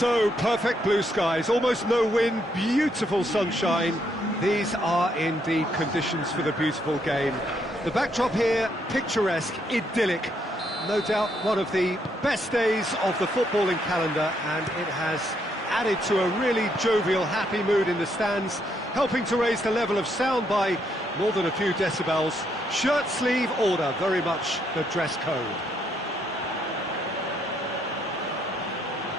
So, perfect blue skies, almost no wind, beautiful sunshine. These are indeed conditions for the beautiful game. The backdrop here, picturesque, idyllic. No doubt one of the best days of the footballing calendar, and it has added to a really jovial, happy mood in the stands, helping to raise the level of sound by more than a few decibels. Shirt sleeve order, very much the dress code.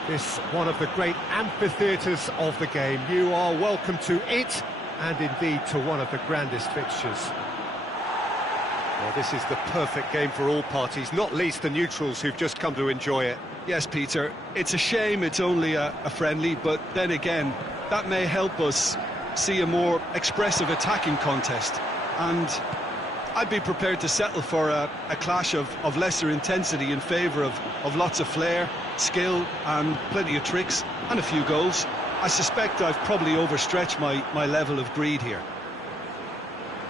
This one of the great amphitheatres of the game. You are welcome to it, and indeed to one of the grandest fixtures. Well, this is the perfect game for all parties, not least the neutrals who've just come to enjoy it. Yes, Peter, it's a shame it's only a friendly, but then again, that may help us see a more expressive attacking contest. And I'd be prepared to settle for a clash of lesser intensity in favour of lots of flair, skill and plenty of tricks and a few goals. I suspect I've probably overstretched my level of greed here.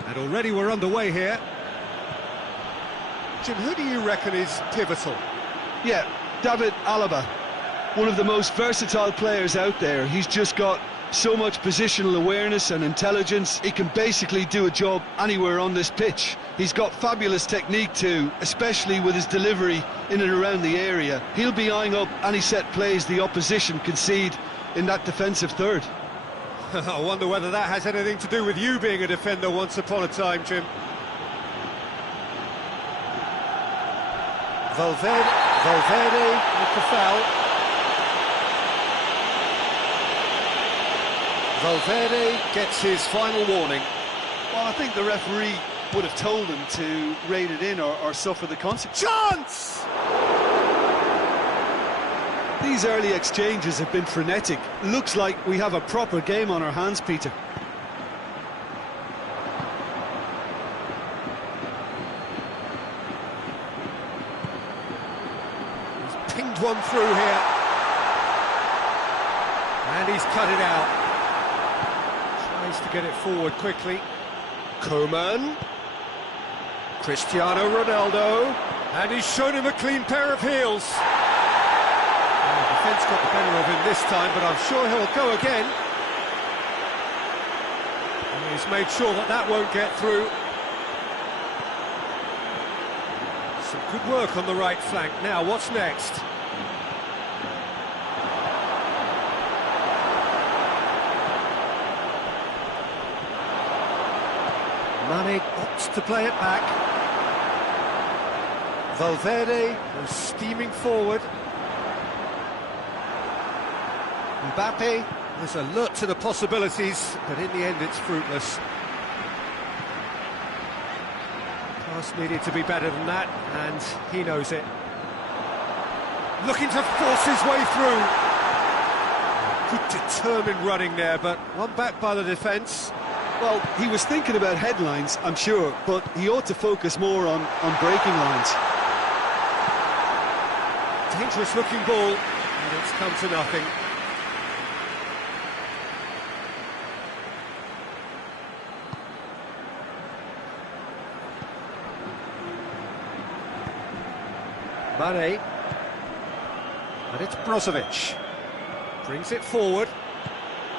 And already we're underway here. Jim, who do you reckon is pivotal? Yeah, David Alaba, one of the most versatile players out there. He's just got so much positional awareness and intelligence. He can basically do a job anywhere on this pitch. He's got fabulous technique too, especially with his delivery in and around the area. He'll be eyeing up any set plays the opposition concede in that defensive third. I wonder whether that has anything to do with you being a defender once upon a time, Jim. Valverde with the foul. Valverde gets his final warning. Well, I think the referee would have told him to rein it in or suffer the consequences. Chance! These early exchanges have been frenetic. Looks like we have a proper game on our hands, Peter. He's pinged one through here. And he's cut it out. Tries to get it forward quickly. Koeman. Cristiano Ronaldo. And he's shown him a clean pair of heels. The defence got the better of him this time, but I'm sure he'll go again. And he's made sure that that won't get through. Some good work on the right flank. Now, what's next? Mane opts to play it back. Valverde goes steaming forward. Mbappe was alert to the possibilities, but in the end it's fruitless. Pass needed to be better than that, and he knows it. Looking to force his way through. Good determined running there, but one back by the defence. Well, he was thinking about headlines, I'm sure, but he ought to focus more on breaking lines. Dangerous looking ball, and it's come to nothing. Mane, and it's Brozovic, brings it forward.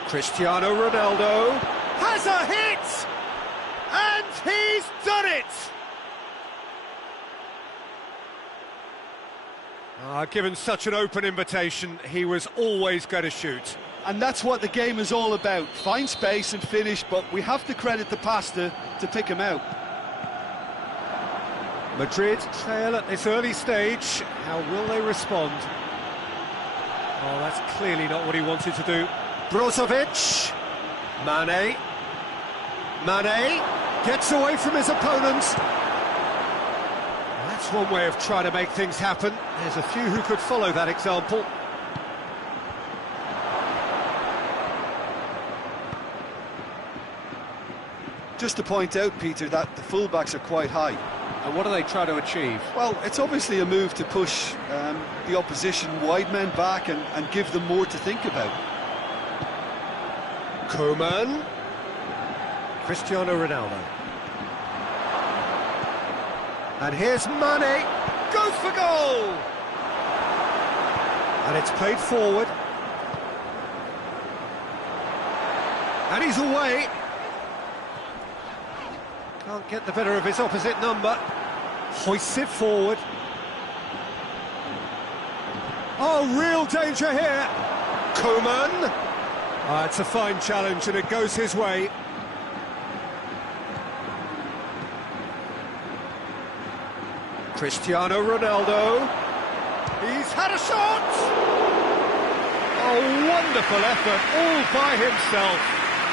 Cristiano Ronaldo has a hit, and he's done it! Given such an open invitation, he was always going to shoot. And that's what the game is all about, find space and finish, but we have to credit the passer to pick him out. Madrid trail at this early stage. How will they respond? Oh, that's clearly not what he wanted to do. Brozovic. Mane gets away from his opponent. That's one way of trying to make things happen. There's a few who could follow that example. Just to point out, Peter, that the fullbacks are quite high. And what do they try to achieve? Well, it's obviously a move to push the opposition wide men back and give them more to think about. Koeman. Cristiano Ronaldo. And here's Mane. Goes for goal! And it's played forward. And he's away. Can't get the better of his opposite number. Hoists it forward. Oh, real danger here. Koeman. It's a fine challenge and it goes his way. Cristiano Ronaldo. He's had a shot! A wonderful effort, all by himself.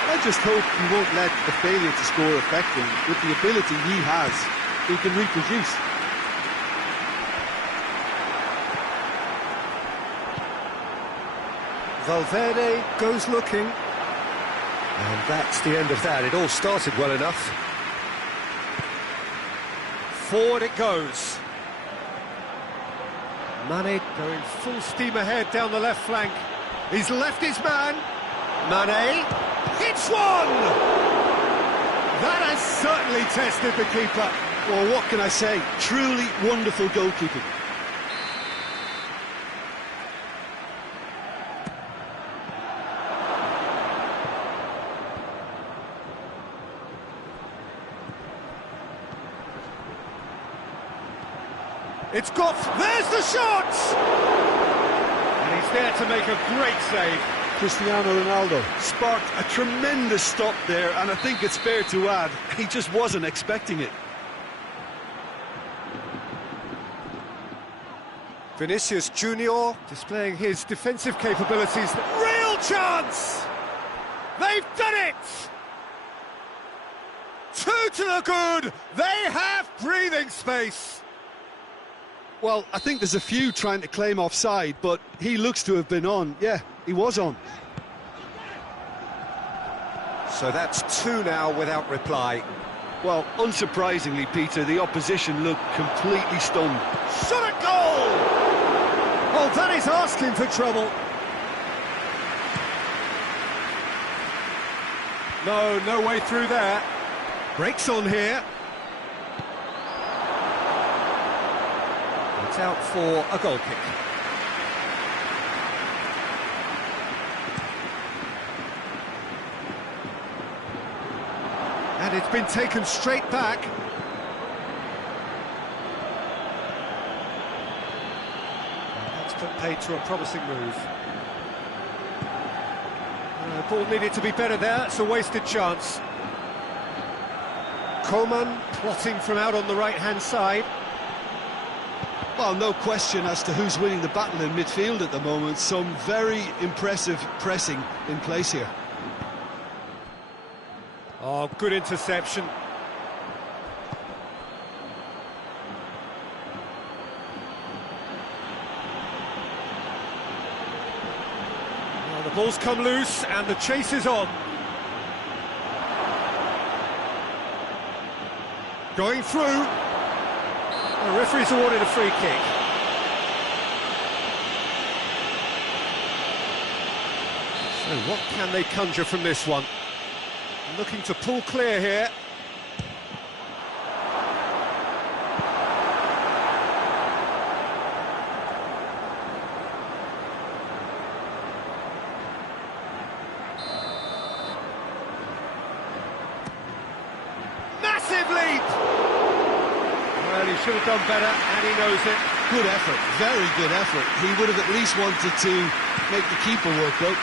I just hope he won't let the failure to score affect him. With the ability he has, he can reproduce. Valverde goes looking. And that's the end of that. It all started well enough. Forward it goes. Mane going full steam ahead down the left flank. He's left his man. Mane hits one! That has certainly tested the keeper. Well, what can I say? Truly wonderful goalkeeping. It's got... There's the shot! And he's there to make a great save. Cristiano Ronaldo sparked a tremendous stop there, and I think it's fair to add, he just wasn't expecting it. Vinicius Junior displaying his defensive capabilities. Real chance! They've done it! Two to the good! They have breathing space! Well, I think there's a few trying to claim offside, but he looks to have been on. Yeah, he was on. So that's two now without reply. Well, unsurprisingly, Peter, the opposition looked completely stunned. Shot at goal! Oh, that is asking for trouble. No way through there. Breaks on here. It's out for a goal kick. And it's been taken straight back. That's put paid to a promising move. The ball needed to be better there. It's a wasted chance. Koeman plotting from out on the right-hand side. Well, no question as to who's winning the battle in midfield at the moment. Some very impressive pressing in place here. Oh, good interception. Well, the ball's come loose and the chase is on. Going through. The referee's awarded a free kick. So what can they conjure from this one? Looking to pull clear here. Massive leap! Well, he should have done better, and he knows it. Good effort, very good effort. He would have at least wanted to make the keeper work, though.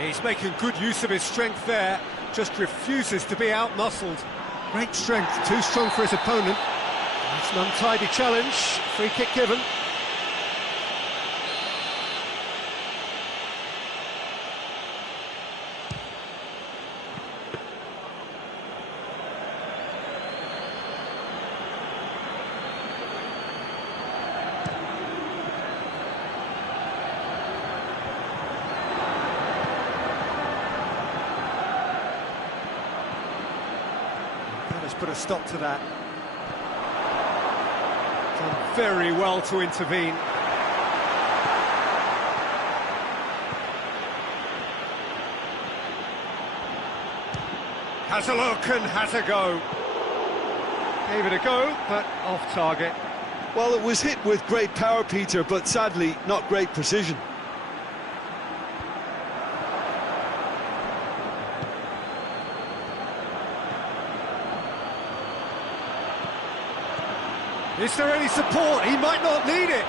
He's making good use of his strength there, just refuses to be out-muscled. Great strength, too strong for his opponent. It's an untidy challenge, free kick given. Let's put a stop to that. Done very well to intervene. Has a look and has a go. Gave it a go, but off target. Well, it was hit with great power, Peter, but sadly not great precision. Is there any support? He might not need it.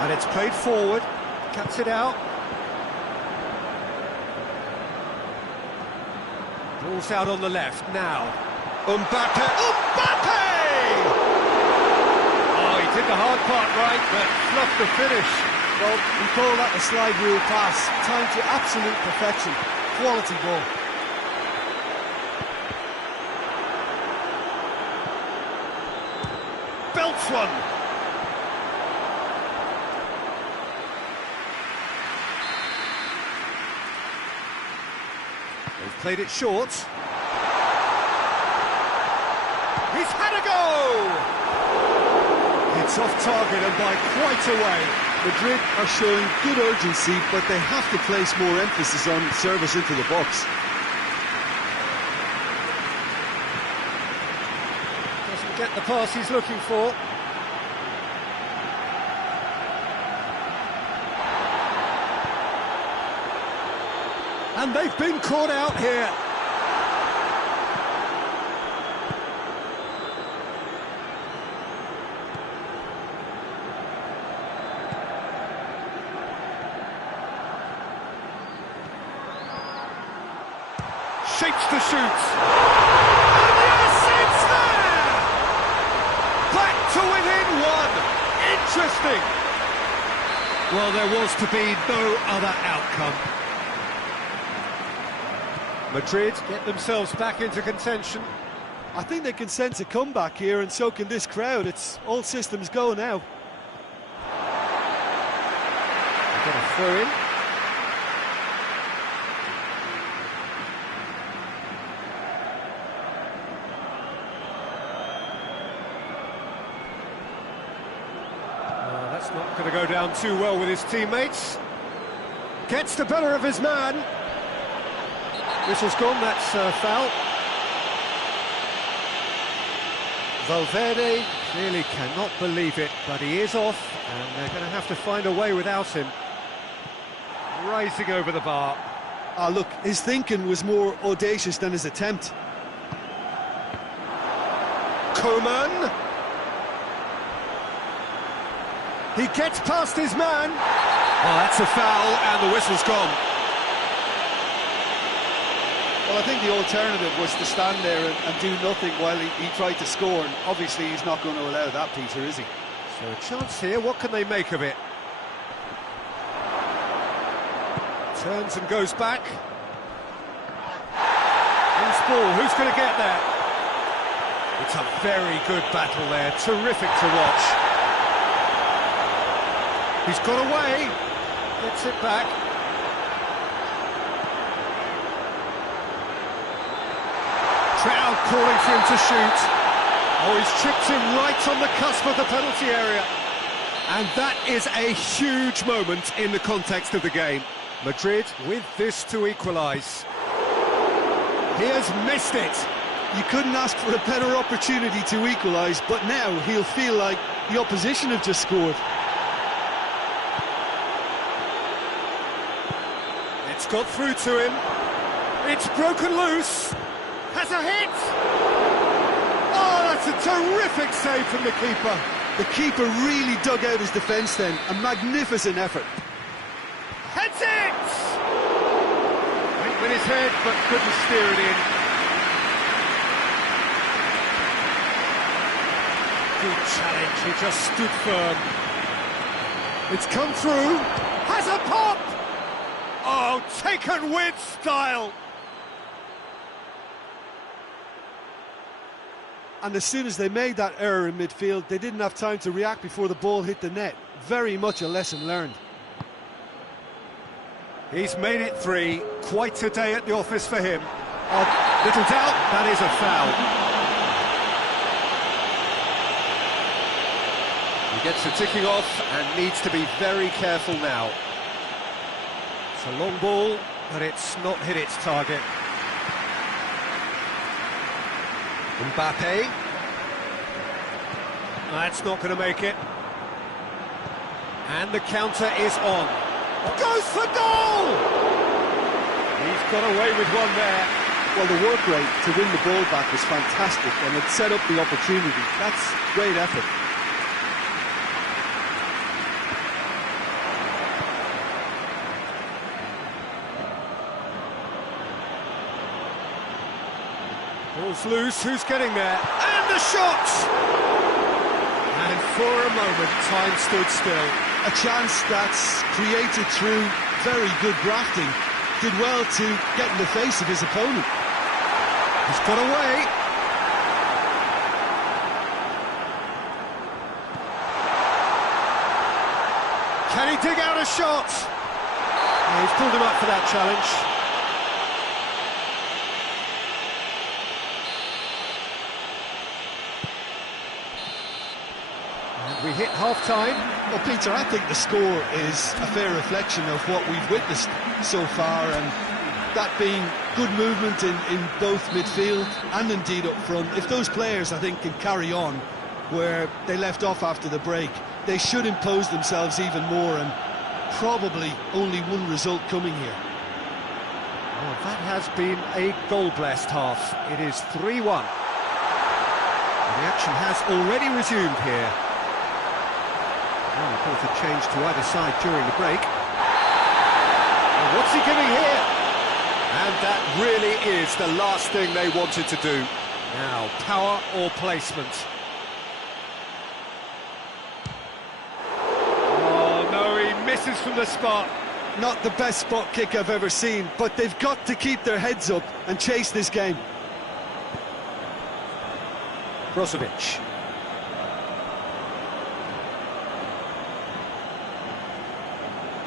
And it's played forward, cuts it out. Ball's out on the left now. Mbappe! Oh, he did the hard part right, but fluffed the finish. Well, we call that a slide rule pass. Time to absolute perfection. Quality goal. Belts one. They've played it short. He's had a go! It's off target and by quite a way. Madrid are showing good urgency, but they have to place more emphasis on service into the box. Doesn't get the pass he's looking for. And they've been caught out here. Shapes to shoot. And yes, it's there! Back to within one. Interesting. Well, there was to be no other outcome. Madrid get themselves back into contention. I think they can sense a comeback here, and so can this crowd. It's all systems go now. Got a throw in. That's not going to go down too well with his teammates. Gets the better of his man. Whistle's gone, that's a foul. Valverde clearly cannot believe it, but he is off, and they're going to have to find a way without him. Rising over the bar. Ah, look, his thinking was more audacious than his attempt. Koeman. He gets past his man. Oh, that's a foul, and the whistle's gone. Well, I think the alternative was to stand there and do nothing while he tried to score, and obviously he's not going to allow that, Peter, is he? So a chance here, what can they make of it? Turns and goes back. Loose ball, who's going to get there? It's a very good battle there, terrific to watch. He's got away, gets it back. Crowd calling for him to shoot. Oh, he's chipped him right on the cusp of the penalty area. And that is a huge moment in the context of the game. Madrid with this to equalise. He has missed it. You couldn't ask for a better opportunity to equalise, but now he'll feel like the opposition have just scored. It's got through to him. It's broken loose. Has a hit! Oh, that's a terrific save from the keeper. The keeper really dug out his defence then. A magnificent effort. Heads it! Went with his head, but couldn't steer it in. Good challenge, he just stood firm. It's come through. Has a pop! Oh, taken with style. And as soon as they made that error in midfield, they didn't have time to react before the ball hit the net. Very much a lesson learned. He's made it 3. Quite a day at the office for him. Oh, little doubt, that is a foul. He gets the ticking off and needs to be very careful now. It's a long ball, but it's not hit its target. Mbappe. That's not going to make it. And the counter is on. Goes for goal! He's got away with one there. Well, the work rate to win the ball back was fantastic, and it set up the opportunity. That's great effort. Ball's loose, who's getting there? And the shot! And for a moment, time stood still. A chance that's created through very good grafting. Did well to get in the face of his opponent. He's got away. Can he dig out a shot? Oh, he's pulled him up for that challenge. We hit half-time. Well, Peter, I think the score is a fair reflection of what we've witnessed so far, and that being good movement in both midfield and indeed up front. If those players, I think, can carry on where they left off after the break, they should impose themselves even more, and probably only one result coming here. Well, that has been a goal-blessed half. It is 3-1. The action has already resumed here. Well, of course, a change to either side during the break. Well, what's he giving here? And that really is the last thing they wanted to do. Now, power or placement? Oh, no, he misses from the spot. Not the best spot kick I've ever seen, but they've got to keep their heads up and chase this game. Brozovic.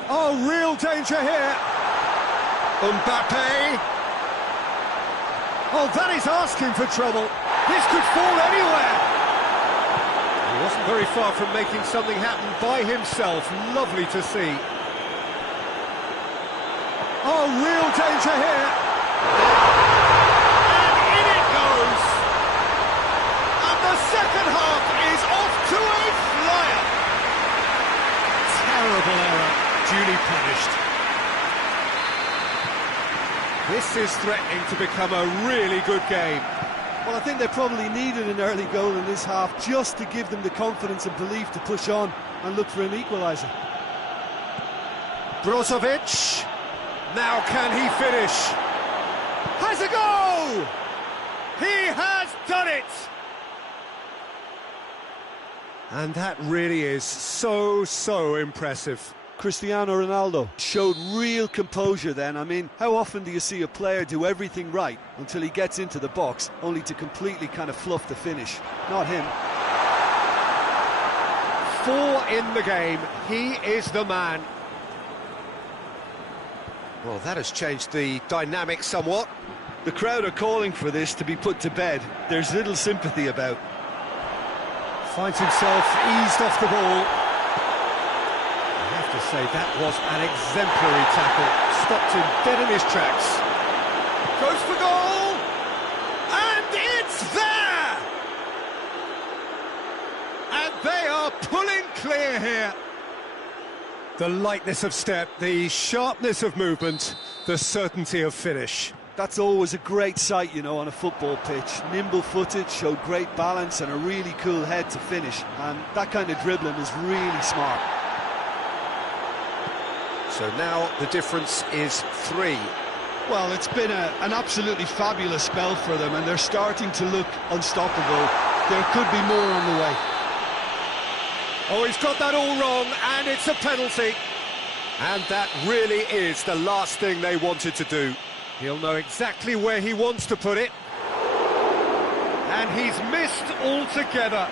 Oh, real danger here. Mbappe. Oh, that is asking for trouble. This could fall anywhere. He wasn't very far from making something happen by himself. Lovely to see. Oh, real danger here. And in it goes. And the second half is off to a flyer. Terrible error. Duly punished. This is threatening to become a really good game. Well, I think they probably needed an early goal in this half just to give them the confidence and belief to push on and look for an equaliser. Brozovic. Now can he finish? Has a go! He has done it! And that really is so impressive. Cristiano Ronaldo showed real composure then. I mean, how often do you see a player do everything right until he gets into the box, only to completely kind of fluff the finish? Not him. 4 in the game. He is the man. Well, that has changed the dynamic somewhat. The crowd are calling for this to be put to bed. There's little sympathy about. Finds himself eased off the ball. I have to say, that was an exemplary tackle. Stopped him dead in his tracks. Goes for goal! And it's there! And they are pulling clear here. The lightness of step, the sharpness of movement, the certainty of finish. That's always a great sight, you know, on a football pitch. Nimble-footed, showed great balance and a really cool head to finish. And that kind of dribbling is really smart. So now the difference is 3. Well, it's been an absolutely fabulous spell for them, and they're starting to look unstoppable. There could be more on the way. Oh, he's got that all wrong, and it's a penalty. And that really is the last thing they wanted to do. He'll know exactly where he wants to put it. And he's missed altogether.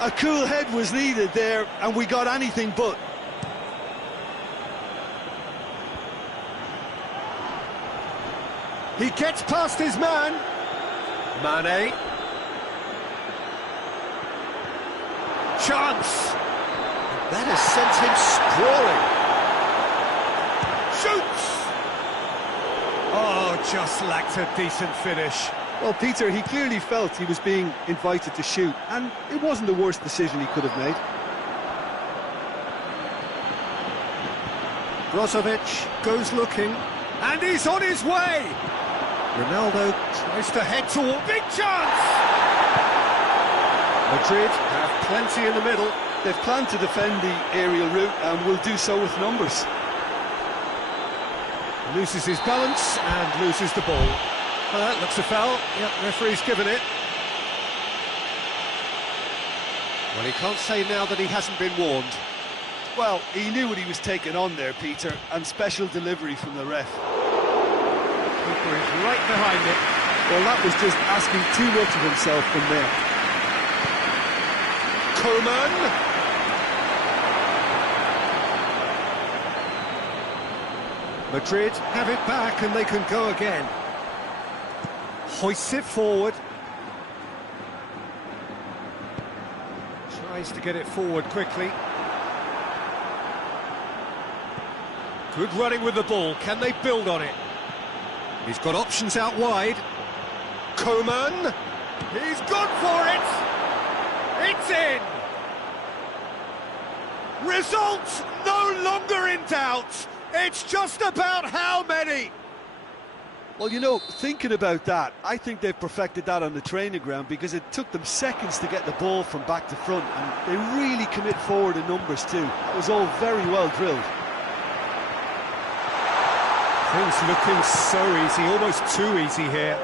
A cool head was needed there, and we got anything but. He gets past his man. Mane. Chance. That has sent him sprawling. Shoots! Oh, just lacked a decent finish. Well, Peter, he clearly felt he was being invited to shoot, and it wasn't the worst decision he could have made. Brozovic goes looking, and he's on his way! Ronaldo tries to head toward... Big chance! Madrid have plenty in the middle. They've planned to defend the aerial route and will do so with numbers. Loses his balance and loses the ball. Well, that looks a foul. Yep, referee's given it. Well, he can't say now that he hasn't been warned. Well, he knew what he was taking on there, Peter, and special delivery from the ref. Keeper is right behind it. Well, that was just asking too much of himself from there. Coman. Madrid have it back and they can go again. Hoists it forward. Tries to get it forward quickly. Good running with the ball. Can they build on it? He's got options out wide. Coman. He's gone for it. It's in. Results no longer in doubt. It's just about how many. Well, you know, thinking about that, I think they've perfected that on the training ground because it took them seconds to get the ball from back to front, and they really commit forward in numbers too. It was all very well drilled. Things looking so easy, almost too easy here.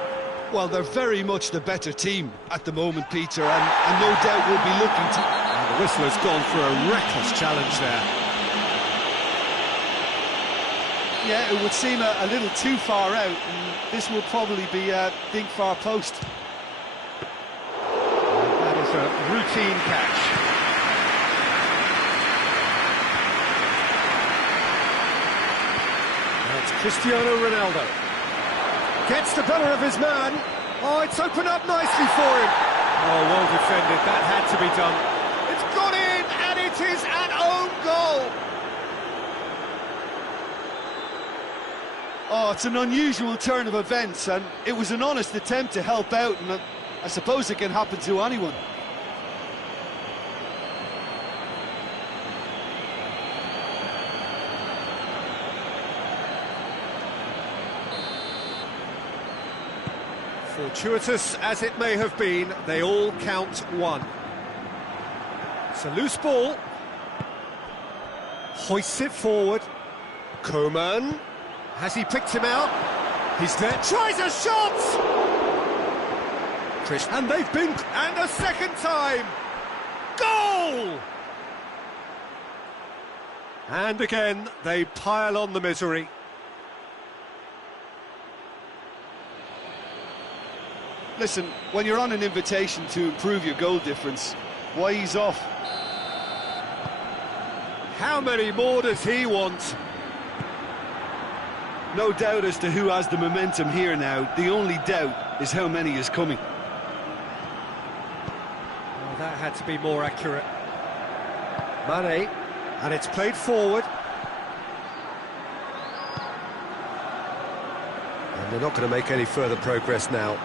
Well, they're very much the better team at the moment, Peter, and no doubt will be looking to... And the whistler's gone for a reckless challenge there. Yeah, it would seem a little too far out, and this will probably be a big far post. That is a routine catch. That's Cristiano Ronaldo. Gets the better of his man. Oh, it's opened up nicely for him. Oh, well defended. That had to be done. It's gone in, and it is an own goal. Oh, it's an unusual turn of events, and it was an honest attempt to help out, and I suppose it can happen to anyone. Fortuitous as it may have been, they all count one. It's a loose ball. Hoists it forward. Coman. Has he picked him out? He's there. Tries a shot! And they've been... And a second time! Goal! And again, they pile on the misery. Listen, when you're on an invitation to improve your goal difference, why ease off? How many more does he want? No doubt as to who has the momentum here now. The only doubt is how many is coming. Oh, that had to be more accurate. Mane, and it's played forward. And they're not going to make any further progress now.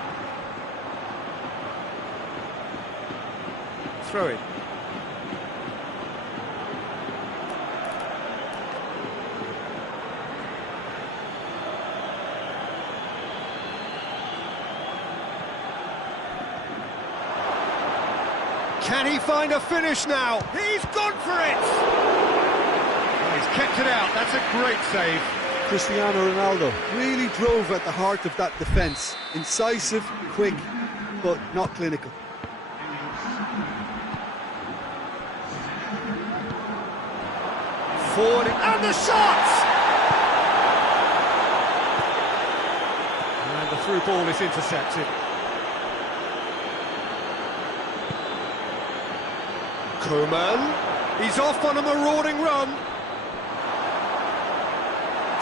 Throw it. Can he find a finish now? He's gone for it! Well, he's kept it out, that's a great save. Cristiano Ronaldo really drove at the heart of that defence. Incisive, quick, but not clinical. Forward, and the shot! And the through ball is intercepted. Coman, he's off on a marauding run.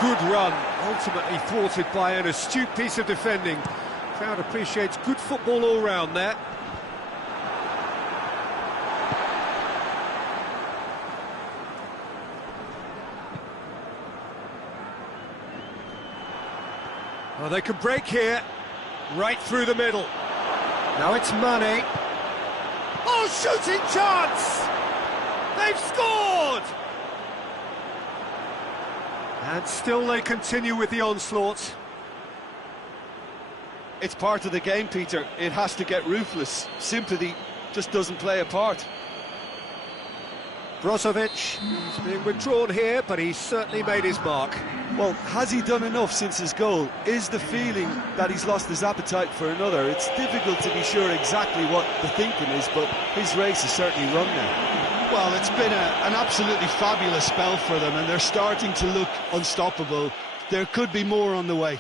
Good run, ultimately thwarted by an astute piece of defending. Crowd appreciates good football all round there. Well, they can break here, right through the middle. Now it's Mane. Oh, shooting chance! They've scored! And still they continue with the onslaught. It's part of the game, Peter. It has to get ruthless. Sympathy just doesn't play a part. Brozovic, he's being withdrawn here, but he's certainly made his mark. Well, has he done enough since his goal? Is the feeling that he's lost his appetite for another? It's difficult to be sure exactly what the thinking is, but his race is certainly run now. Well, it's been an absolutely fabulous spell for them, and they're starting to look unstoppable. There could be more on the way.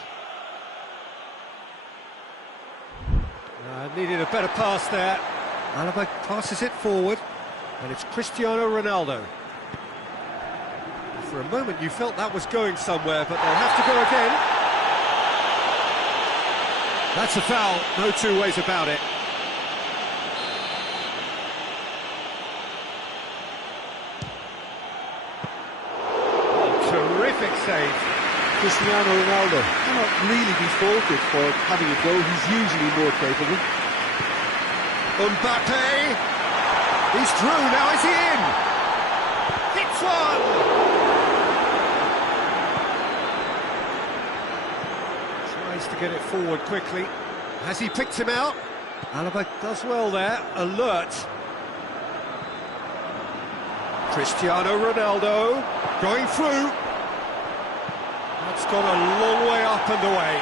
Needed a better pass there. Alaba passes it forward, and it's Cristiano Ronaldo. For a moment you felt that was going somewhere, but they'll have to go again. That's a foul, no two ways about it. Oh, terrific save. Cristiano Ronaldo cannot really be faulted for having a go. He's usually more capable. Mbappe, he's through, now is he in? Hits one! Tries to get it forward quickly. Has he picked him out? Alaba does well there, alert. Cristiano Ronaldo, going through. That's gone a long way up and away.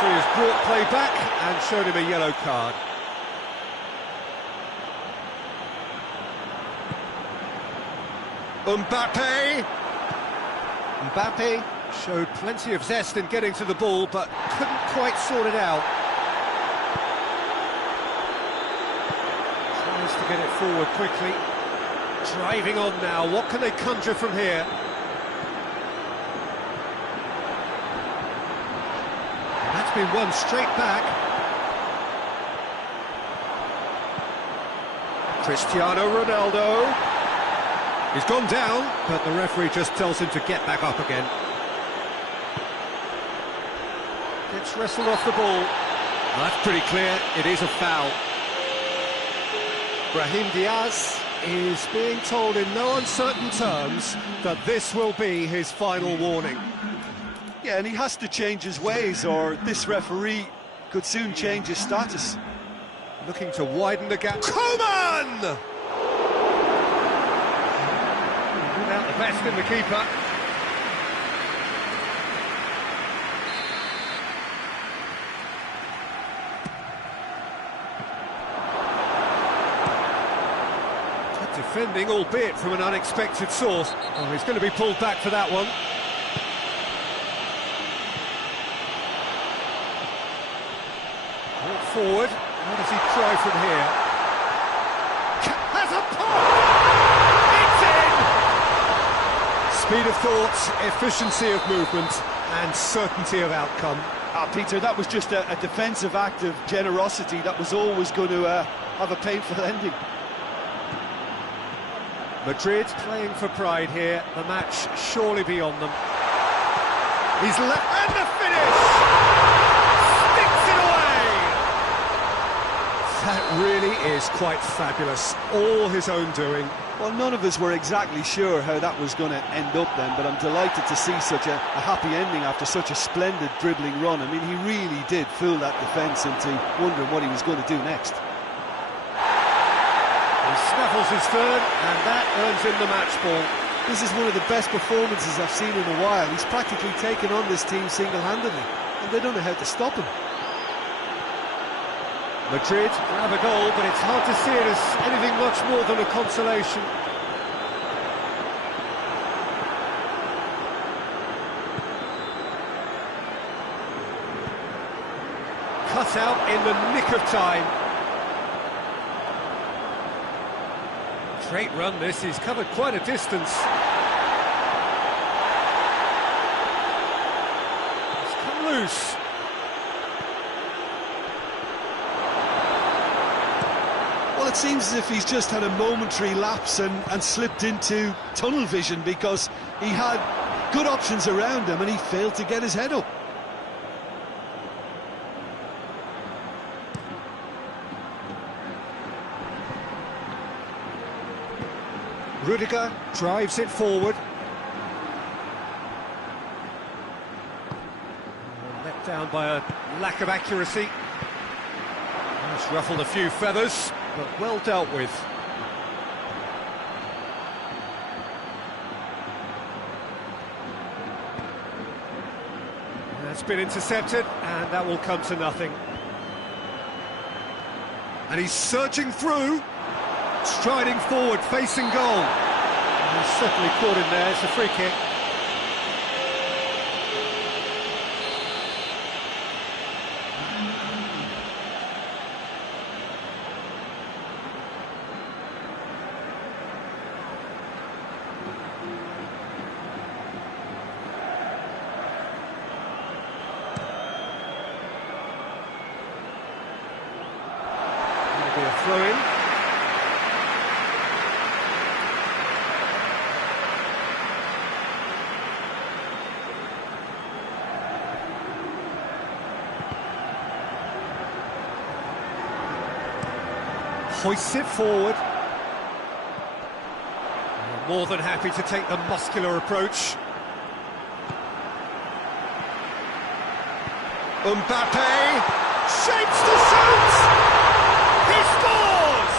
He has brought play back and showed him a yellow card. Mbappe showed plenty of zest in getting to the ball, but couldn't quite sort it out. Tries to get it forward quickly. Driving on now, what can they conjure from here? That's been won straight back. Cristiano Ronaldo. He's gone down, but the referee just tells him to get back up again. Gets wrestled off the ball. Well, that's pretty clear, it is a foul. Brahim Diaz is being told in no uncertain terms that this will be his final warning. Yeah, and he has to change his ways, or this referee could soon change his status. Looking to widen the gap. Coman! Without the best in the keeper. Good defending, albeit from an unexpected source. Oh, he's going to be pulled back for that one. Forward, what does he try from here? Has a pop! It's in! Speed of thought, efficiency of movement, and certainty of outcome. Peter, that was just a defensive act of generosity that was always going to have a painful ending. Madrid playing for pride here, the match surely beyond them. He's left, and the finish! That really is quite fabulous, all his own doing. Well, none of us were exactly sure how that was going to end up then, but I'm delighted to see such a happy ending after such a splendid dribbling run. I mean, he really did fool that defence into wondering what he was going to do next. He snaffles his third, and that earns him the match ball. This is one of the best performances I've seen in a while. He's practically taken on this team single-handedly, and they don't know how to stop him. Madrid grab a goal, but it's hard to see it as anything much more than a consolation. Cut out in the nick of time. Great run this, he's covered quite a distance. It's come loose. Well, Well, it seems as if he's just had a momentary lapse and slipped into tunnel vision, because he had good options around him and he failed to get his head up. Rudiger drives it forward. Let down by a lack of accuracy. It's ruffled a few feathers, but well dealt with. That's been intercepted, and that will come to nothing. And he's surging through, striding forward, facing goal. And he's certainly caught him there. It's a free kick. A throw-in. Hoists it forward. More than happy to take the muscular approach. Mbappe shapes to shoot! He scores!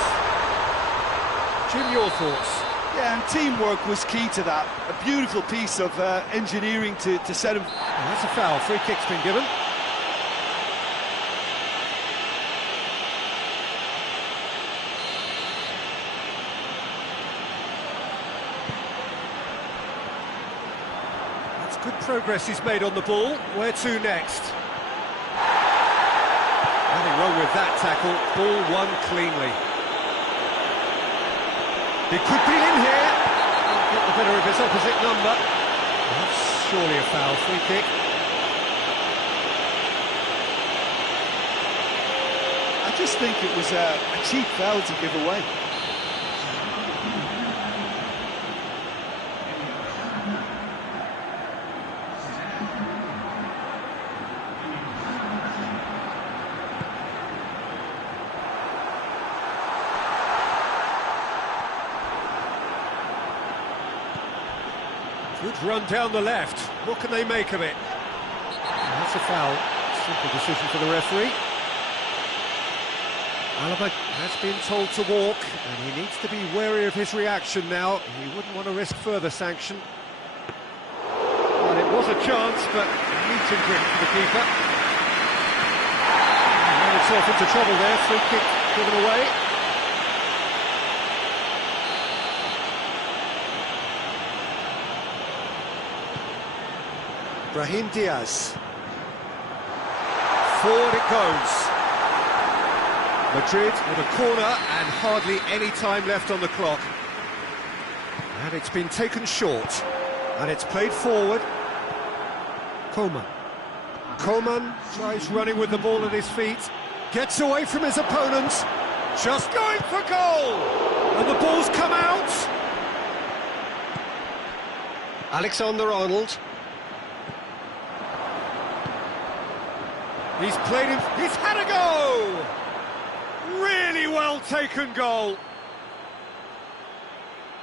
Jim, your thoughts? Yeah, and teamwork was key to that. A beautiful piece of engineering to set him. Oh, that's a foul. Free kick's been given. That's good progress he's made on the ball. Where to next? Nothing wrong with that tackle. Ball won cleanly. He could be in here. Get the better of his opposite number. That's surely a foul. Free kick. I just think it was a cheap foul to give away. Good run down the left. What can they make of it? That's a foul. Simple decision for the referee. Alaba has been told to walk, and he needs to be wary of his reaction now. He wouldn't want to risk further sanction. Well, it was a chance, but neat and grit for the keeper. Ran himself into trouble there. Free kick given away. Brahim Diaz. Forward it goes. Madrid with a corner and hardly any time left on the clock. And it's been taken short. And it's played forward. Coman. Coman tries running with the ball at his feet. Gets away from his opponent. Just going for goal. And the ball's come out. Alexander-Arnold. He's played him, he's had a go! Really well taken goal.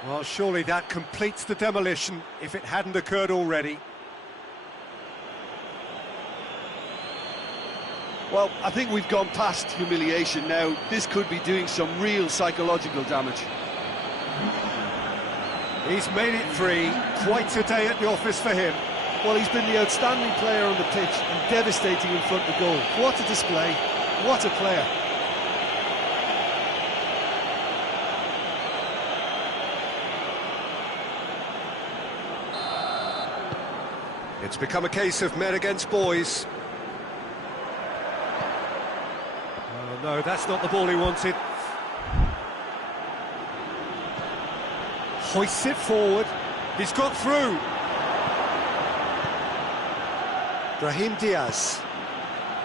Well, surely that completes the demolition, if it hadn't occurred already. Well, I think we've gone past humiliation now. This could be doing some real psychological damage. He's made it free. Quite a day at the office for him. Well, he's been the outstanding player on the pitch and devastating in front of the goal. What a display, what a player. It's become a case of men against boys. Oh no, that's not the ball he wanted. Hoists it forward. He's got through. Brahim Diaz.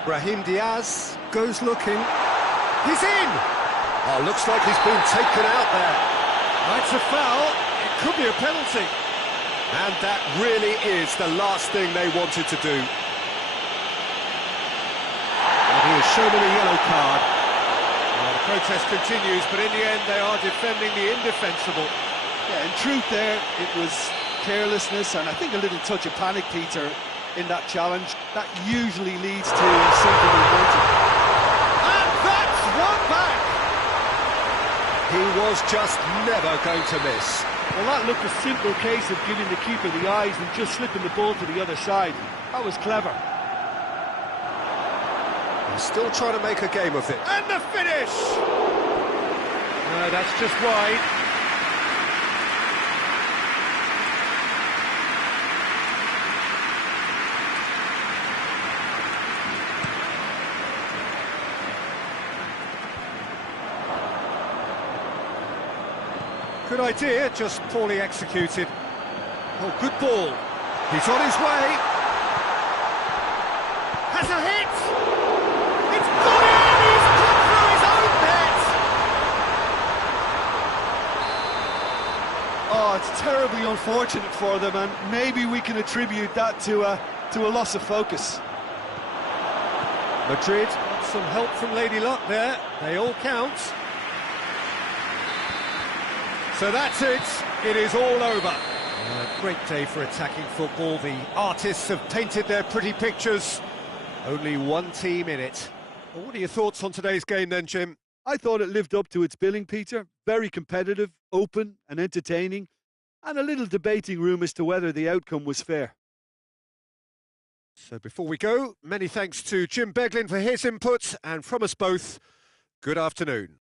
Brahim Diaz goes looking. He's in! Oh, looks like he's been taken out there. That's a foul. It could be a penalty. And that really is the last thing they wanted to do. And he has shown them a yellow card. Well, the protest continues, but in the end they are defending the indefensible. Yeah, in truth there, it was carelessness and I think a little touch of panic, Peter, in that challenge. That usually leads to something unwanted. And that's one back! He was just never going to miss. Well, that looked a simple case of giving the keeper the eyes and just slipping the ball to the other side. That was clever. They're still trying to make a game of it. And the finish! No, that's just wide. Good idea, just poorly executed. Oh, good ball. He's on his way. Has a hit! It's gone in! He's cut through his own net! Oh, it's terribly unfortunate for them, and maybe we can attribute that to a loss of focus. Madrid got some help from Lady Luck there. They all count. So that's it. It is all over. A great day for attacking football. The artists have painted their pretty pictures. Only one team in it. Well, what are your thoughts on today's game then, Jim? I thought it lived up to its billing, Peter. Very competitive, open and entertaining, and a little debating room as to whether the outcome was fair. So before we go, many thanks to Jim Beglin for his input, and from us both, good afternoon.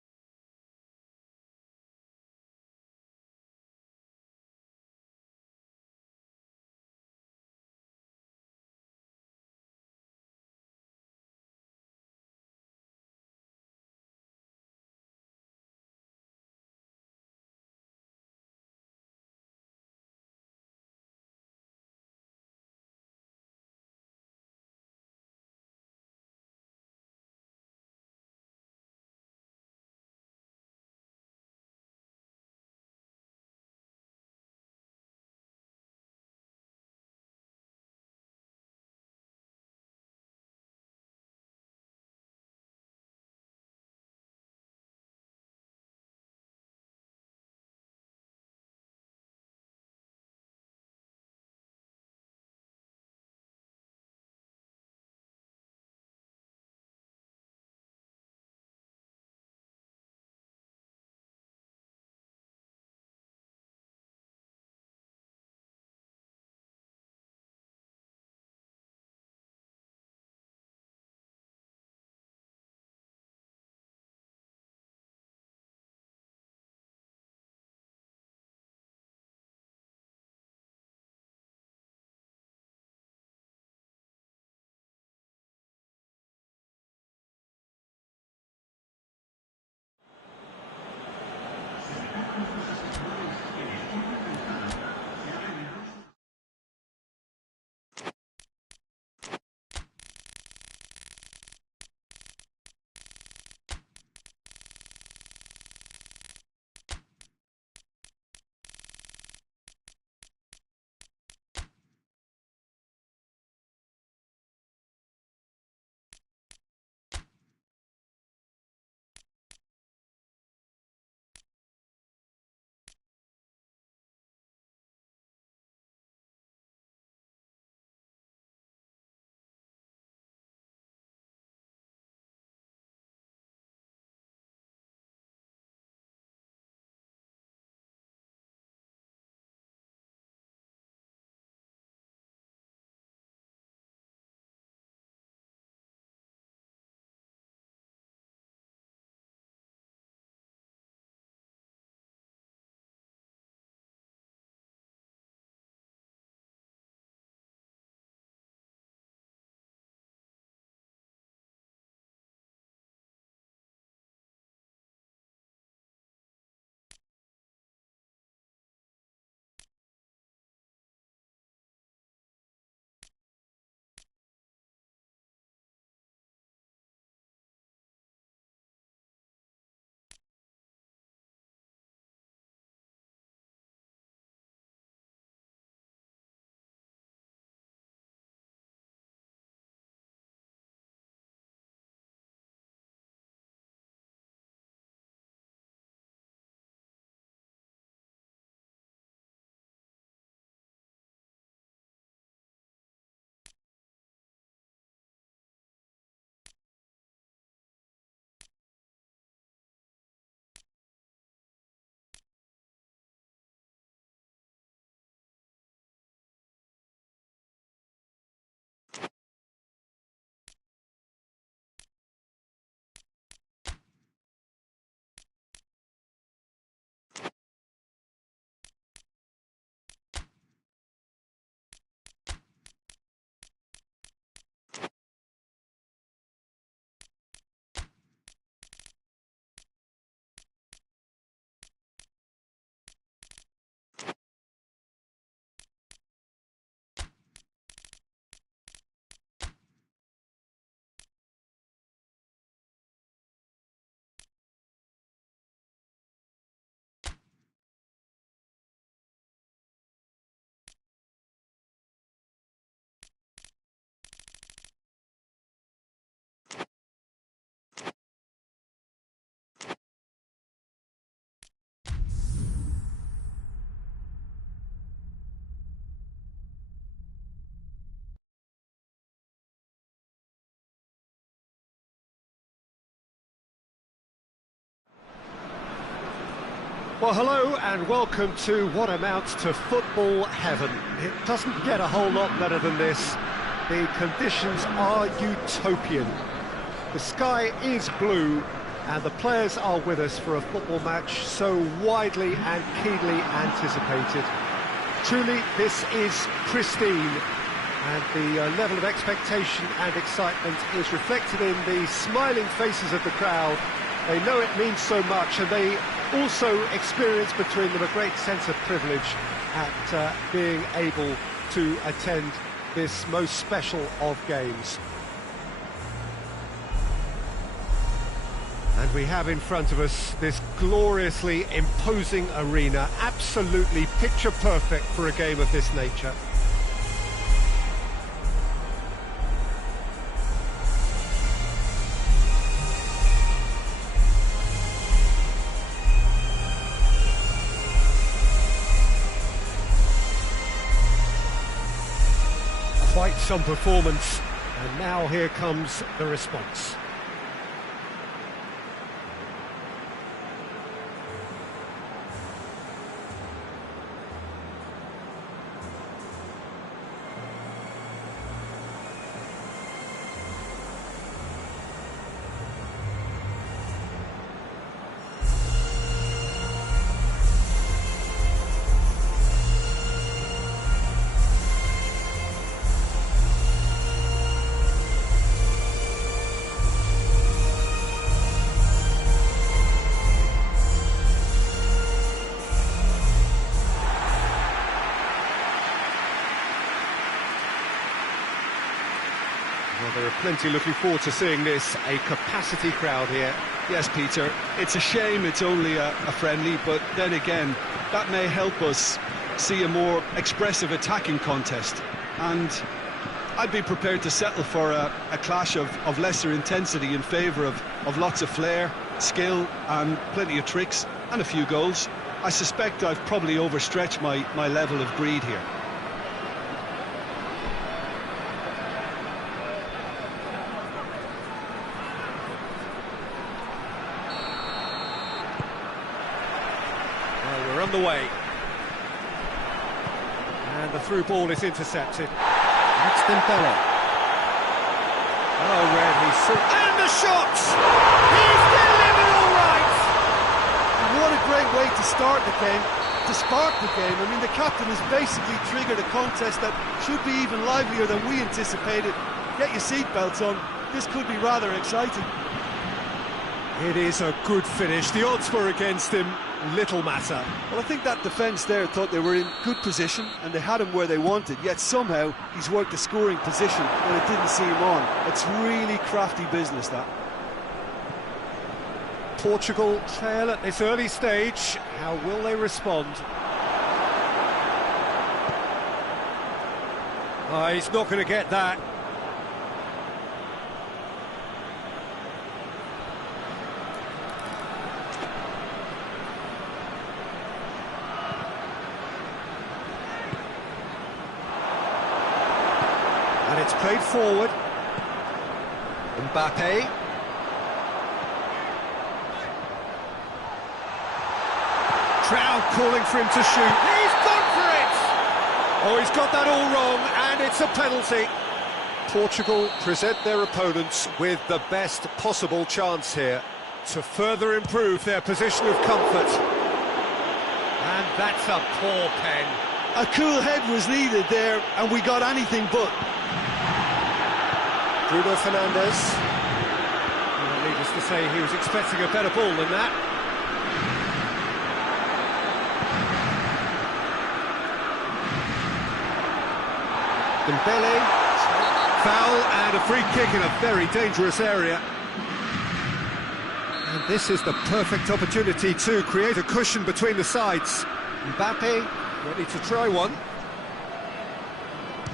Well, hello and welcome to what amounts to football heaven. It doesn't get a whole lot better than this. The conditions are utopian. The sky is blue and the players are with us for a football match so widely and keenly anticipated. Truly, this is pristine, and the level of expectation and excitement is reflected in the smiling faces of the crowd. They know it means so much, and they also experience between them a great sense of privilege at being able to attend this most special of games. And we have in front of us this gloriously imposing arena, absolutely picture perfect for a game of this nature. Quite some performance, and now here comes the response. Well, there are plenty looking forward to seeing this, a capacity crowd here. Yes, Peter, it's a shame it's only a friendly, but then again, that may help us see a more expressive attacking contest. And I'd be prepared to settle for a clash of lesser intensity in favour of lots of flair, skill and plenty of tricks and a few goals. I suspect I've probably overstretched my level of greed here. We're underway. And the through ball is intercepted. That's Dembele. Oh, Red, and the shots! He's delivered all right! What a great way to start the game, to spark the game. I mean, the captain has basically triggered a contest that should be even livelier than we anticipated. Get your seatbelts on, this could be rather exciting. It is a good finish. The odds were against him, little matter. Well, I think that defence there thought they were in good position and they had him where they wanted, yet somehow he's worked the scoring position when it didn't see him on. It's really crafty business, that. Portugal trail at this early stage. How will they respond? Oh, he's not going to get that. And it's played forward. Mbappe. Crowd calling for him to shoot. He's gone for it! Oh, he's got that all wrong, and it's a penalty. Portugal present their opponents with the best possible chance here to further improve their position of comfort. And that's a poor pen. A cool head was needed there, and we got anything but. Bruno Fernandes. Needless to say, he was expecting a better ball than that. Dembele. Foul and a free kick in a very dangerous area. And this is the perfect opportunity to create a cushion between the sides. Mbappe ready to try one.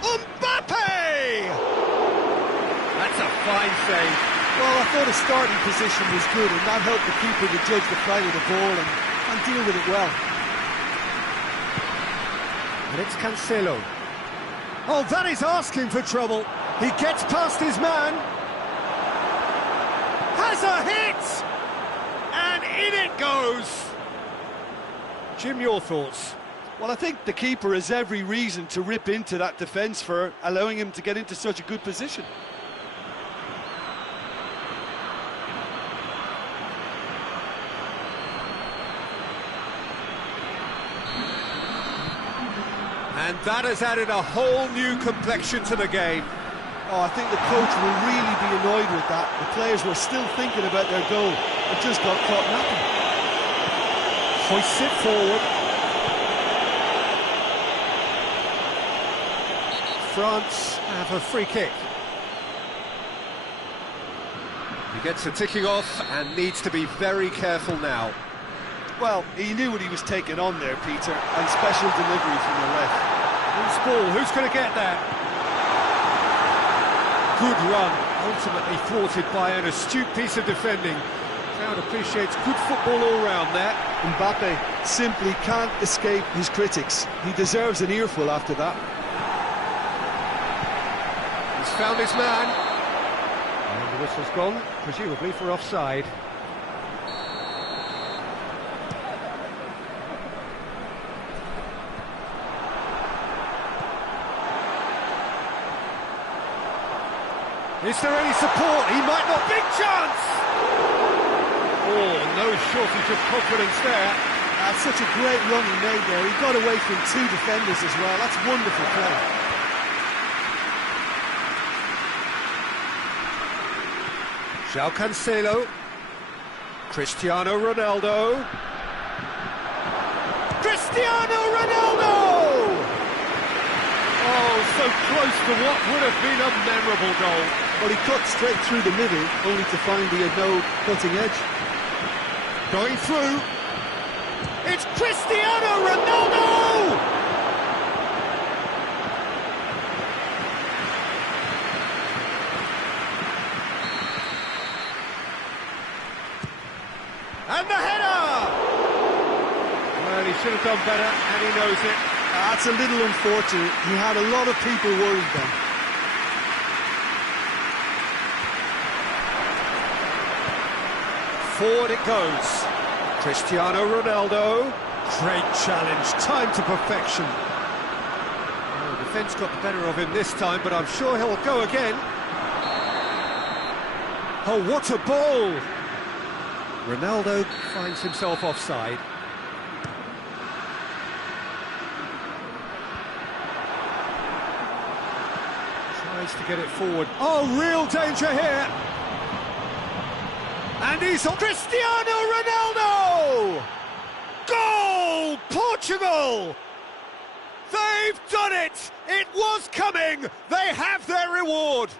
Mbappe! That's a fine save. Well, I thought his starting position was good, and that helped the keeper to judge the play of the ball and deal with it well. And it's Cancelo. Oh, that is asking for trouble. He gets past his man. Has a hit! And in it goes. Jim, your thoughts? Well, I think the keeper has every reason to rip into that defence for allowing him to get into such a good position. And that has added a whole new complexion to the game. Oh, I think the coach will really be annoyed with that. The players were still thinking about their goal and just got caught napping. Hoists it forward. France have a free kick. He gets a ticking off and needs to be very careful now. Well, he knew what he was taking on there, Peter, and special delivery from the left. Loose ball, who's going to get that? Good run, ultimately thwarted by an astute piece of defending. Crowd appreciates good football all round there. Mbappe simply can't escape his critics. He deserves an earful after that. He's found his man. And the whistle's gone, presumably for offside. Is there any support? He might not. Big chance! Oh, no shortage of confidence there. That's such a great run he made there. He got away from two defenders as well. That's wonderful play. João Cancelo. Cristiano Ronaldo. Cristiano Ronaldo! Oh, so close to what would have been a memorable goal. Well, he cut straight through the middle, only to find he had no cutting edge. Going through. It's Cristiano Ronaldo! And the header! Well, he should have done better, and he knows it. That's a little unfortunate. He had a lot of people worried then. Forward it goes. Cristiano Ronaldo. Great challenge, time to perfection. Oh, the defence got the better of him this time, but I'm sure he'll go again. Oh, what a ball! Ronaldo finds himself offside. Tries to get it forward. Oh, real danger here! And he's on Cristiano Ronaldo! Goal! Portugal! They've done it! It was coming! They have their reward!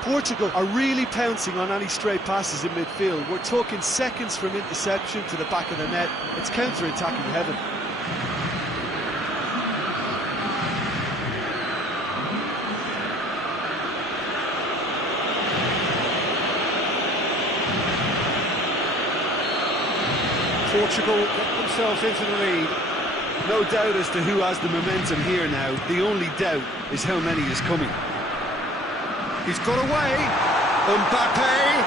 Portugal are really pouncing on any stray passes in midfield. We're talking seconds from interception to the back of the net. It's counter-attacking heaven. Portugal get themselves into the lead. No doubt as to who has the momentum here now. The only doubt is how many is coming. He's got away. Mbappe.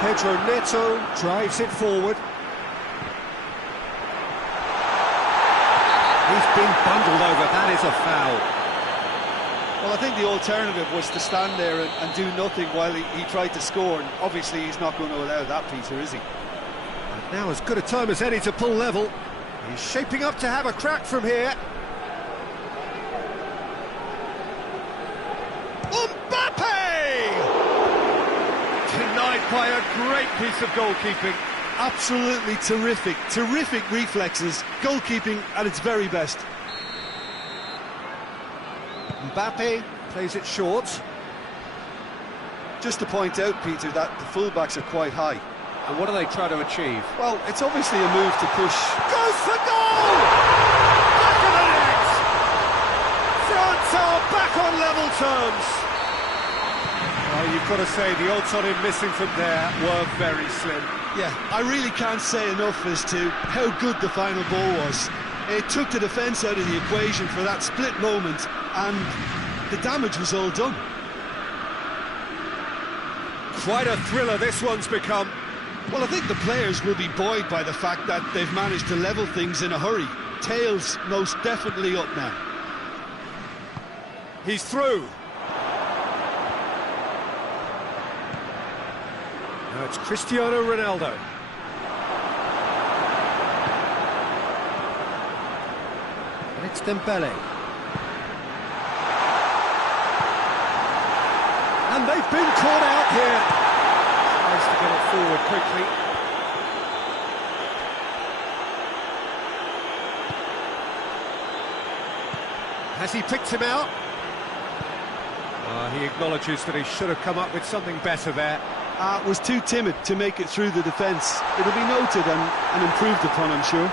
Pedro Neto drives it forward. He's been bundled over. That is a foul. Well, I think the alternative was to stand there and do nothing while he tried to score. And obviously, he's not going to allow that, Peter, is he? And now as good a time as any to pull level. He's shaping up to have a crack from here. Denied by a great piece of goalkeeping. Absolutely terrific, terrific reflexes. Goalkeeping at its very best. Mbappe plays it short. Just to point out, Peter, that the fullbacks are quite high. And what do they try to achieve? Well, it's obviously a move to push. Goes for goal! Back of the net! France are back on level terms. Well, you've got to say the odds on him missing from there were very slim. Yeah, I really can't say enough as to how good the final ball was. It took the defence out of the equation for that split moment, and the damage was all done. Quite a thriller this one's become. Well, I think the players will be buoyed by the fact that they've managed to level things in a hurry. Tails most definitely up now. He's through. Now it's Cristiano Ronaldo. And it's Dembele. And they've been caught out here. Tries to get it forward quickly. Has he picked him out? He acknowledges that he should have come up with something better there. Was too timid to make it through the defence. It'll be noted and improved upon, I'm sure.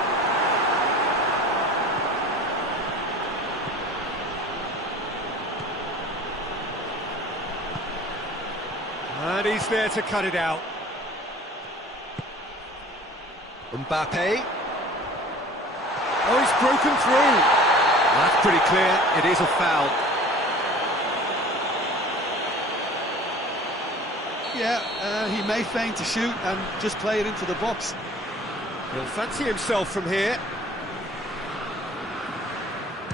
And he's there to cut it out. Mbappe. Oh, he's broken through. That's pretty clear. It is a foul. Yeah, he may feign to shoot and just play it into the box. He'll fancy himself from here.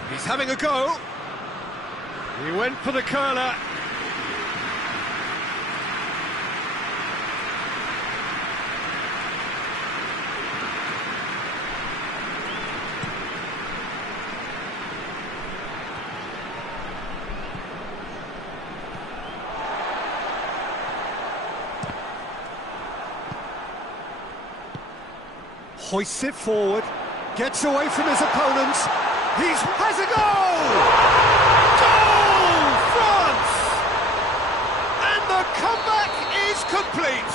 He's having a go. He went for the curler. Hoists it forward, gets away from his opponents. He has a goal! Goal, France! And the comeback is complete.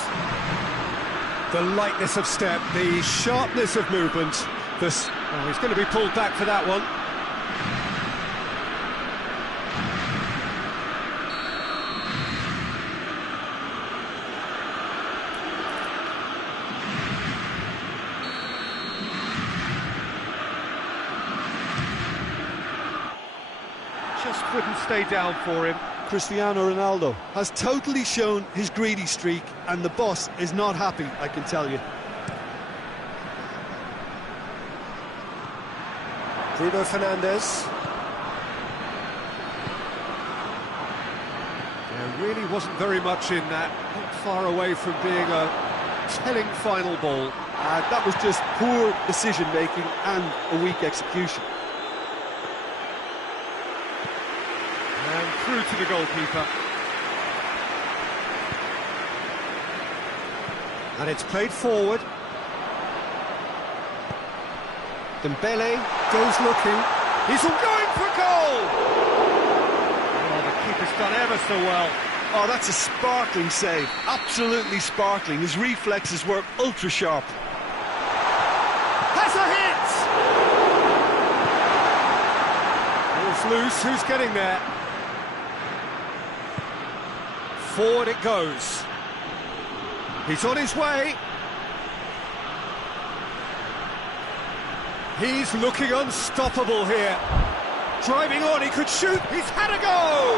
The lightness of step, the sharpness of movement. He's going to be pulled back for that one. Just wouldn't stay down for him. Cristiano Ronaldo has totally shown his greedy streak, and the boss is not happy, I can tell you. Bruno Fernandes. There really wasn't very much in that, not far away from being a telling final ball. That was just poor decision-making and a weak execution. And through to the goalkeeper. And it's played forward. Dembele goes looking. He's all going for goal! Oh, the keeper's done ever so well. Oh, that's a sparkling save. Absolutely sparkling. His reflexes were ultra sharp. Has a hit! Ball's loose, who's getting there? Forward it goes. He's on his way. He's looking unstoppable here. Driving on, he could shoot. He's had a go!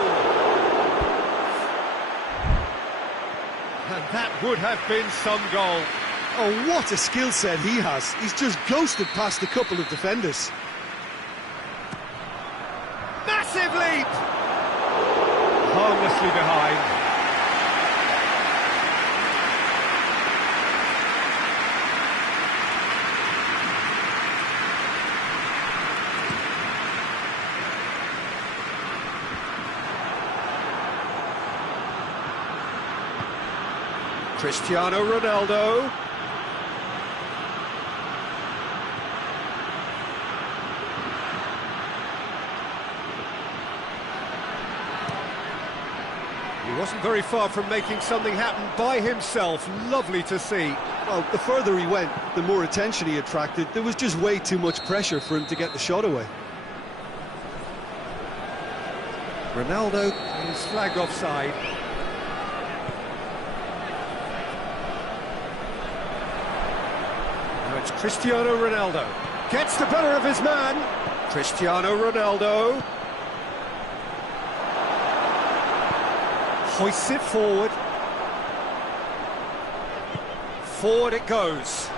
And that would have been some goal. Oh, what a skill set he has. He's just ghosted past a couple of defenders. Massive leap! Harmlessly behind. Cristiano Ronaldo. He wasn't very far from making something happen by himself. Lovely to see. Well, the further he went, the more attention he attracted. There was just way too much pressure for him to get the shot away. Ronaldo is flagged offside. Now it's Cristiano Ronaldo. Gets the better of his man. Cristiano Ronaldo. Hoists it forward. Forward it goes.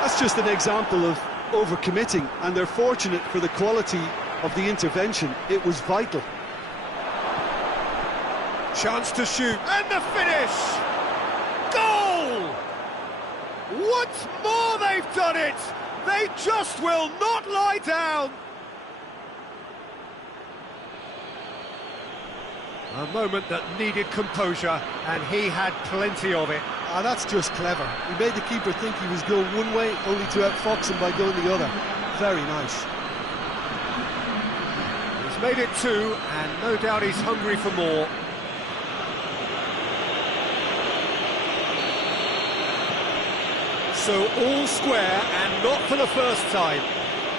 That's just an example of overcommitting, and they're fortunate for the quality of the intervention. It was vital. Chance to shoot, and the finish! Goal! Once more they've done it! They just will not lie down! A moment that needed composure, and he had plenty of it. Ah, that's just clever. He made the keeper think he was going one way, only to outfox him by going the other. Very nice. He's made it two, and no doubt he's hungry for more. So all square, and not for the first time.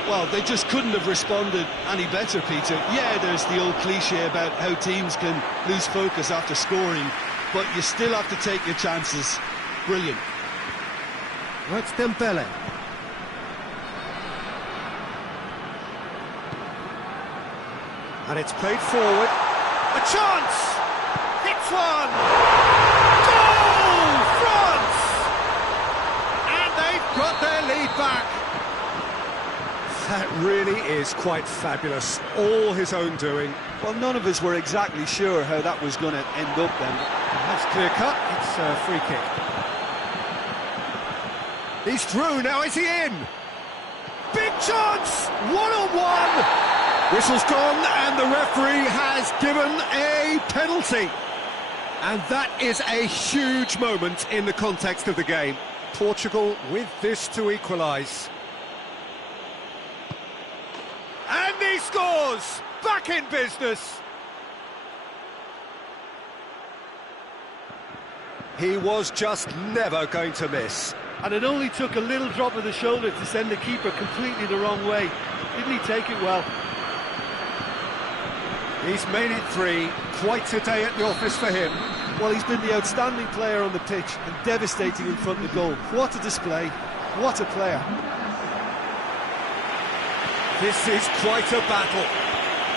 Well, they just couldn't have responded any better, Peter. Yeah, there's the old cliche about how teams can lose focus after scoring, but you still have to take your chances. Brilliant. That's Dembele. And it's played forward. A chance! Hits one! Goal! France! And they've got their lead back. That really is quite fabulous. All his own doing. Well, none of us were exactly sure how that was going to end up then. That's clear cut. It's a free kick. He's through. Now is he in? Big chance! One-on-one! Whistle's gone, and the referee has given a penalty. And that is a huge moment in the context of the game. Portugal with this to equalise. And he scores! Back in business! He was just never going to miss. And it only took a little drop of the shoulder to send the keeper completely the wrong way. Didn't he take it well? He's made it three. Quite a day at the office for him. Well, he's been the outstanding player on the pitch and devastating in front of the goal. What a display. What a player. This is quite a battle.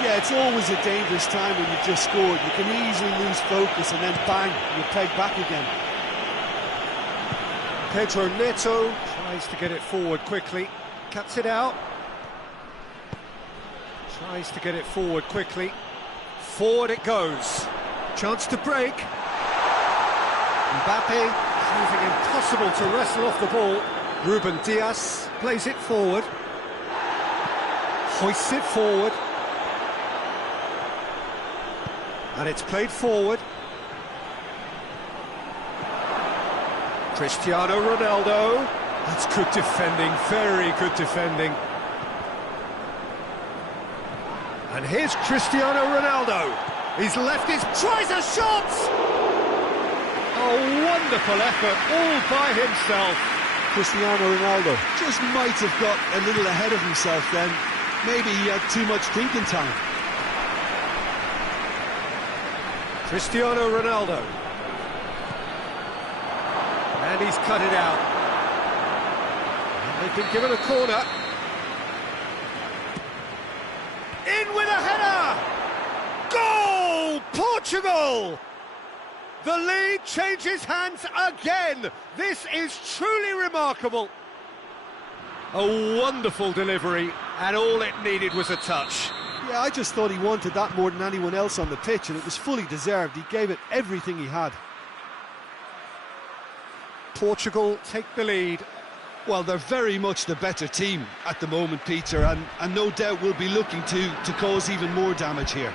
Yeah, it's always a dangerous time when you've just scored. You can easily lose focus and then bang, you're pegged back again. Pedro Neto tries to get it forward quickly. Cuts it out. Tries to get it forward quickly. Forward it goes. Chance to break. Mbappe proving impossible to wrestle off the ball. Ruben Dias plays it forward. Hoists it forward. And it's played forward. Cristiano Ronaldo. That's good defending, very good defending. And here's Cristiano Ronaldo. He's left his... tries a shot! A wonderful effort, all by himself. Cristiano Ronaldo Just might have got a little ahead of himself then. Maybe he had too much thinking time. Cristiano Ronaldo. And he's cut it out. And they've been given a corner. In with a header! Goal! Portugal! The lead changes hands again. This is truly remarkable. A wonderful delivery, and all it needed was a touch. Yeah, I just thought he wanted that more than anyone else on the pitch, and it was fully deserved. He gave it everything he had. Portugal take the lead. Well, they're very much the better team at the moment, Peter, and no doubt will be looking to cause even more damage here.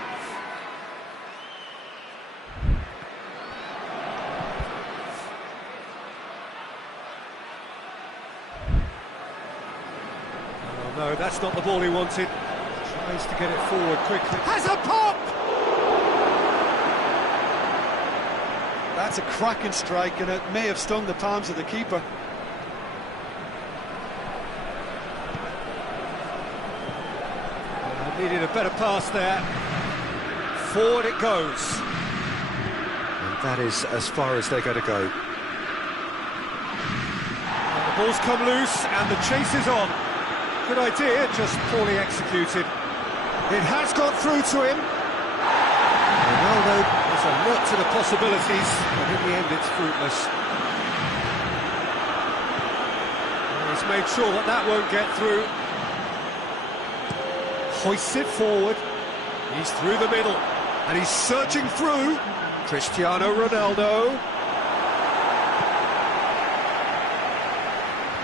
Oh no, that's not the ball he wanted. Tries to get it forward quickly. Has a pop! That's a cracking strike, and it may have stung the palms of the keeper. Needed a better pass there. Forward it goes. And that is as far as they're going to go. And the ball's come loose, and the chase is on. Good idea, just poorly executed. It has got through to him. Ronaldo is a lot to the possibilities, but in the end it's fruitless. And he's made sure that that won't get through. Hoists it forward. He's through the middle, and he's searching through. Cristiano Ronaldo.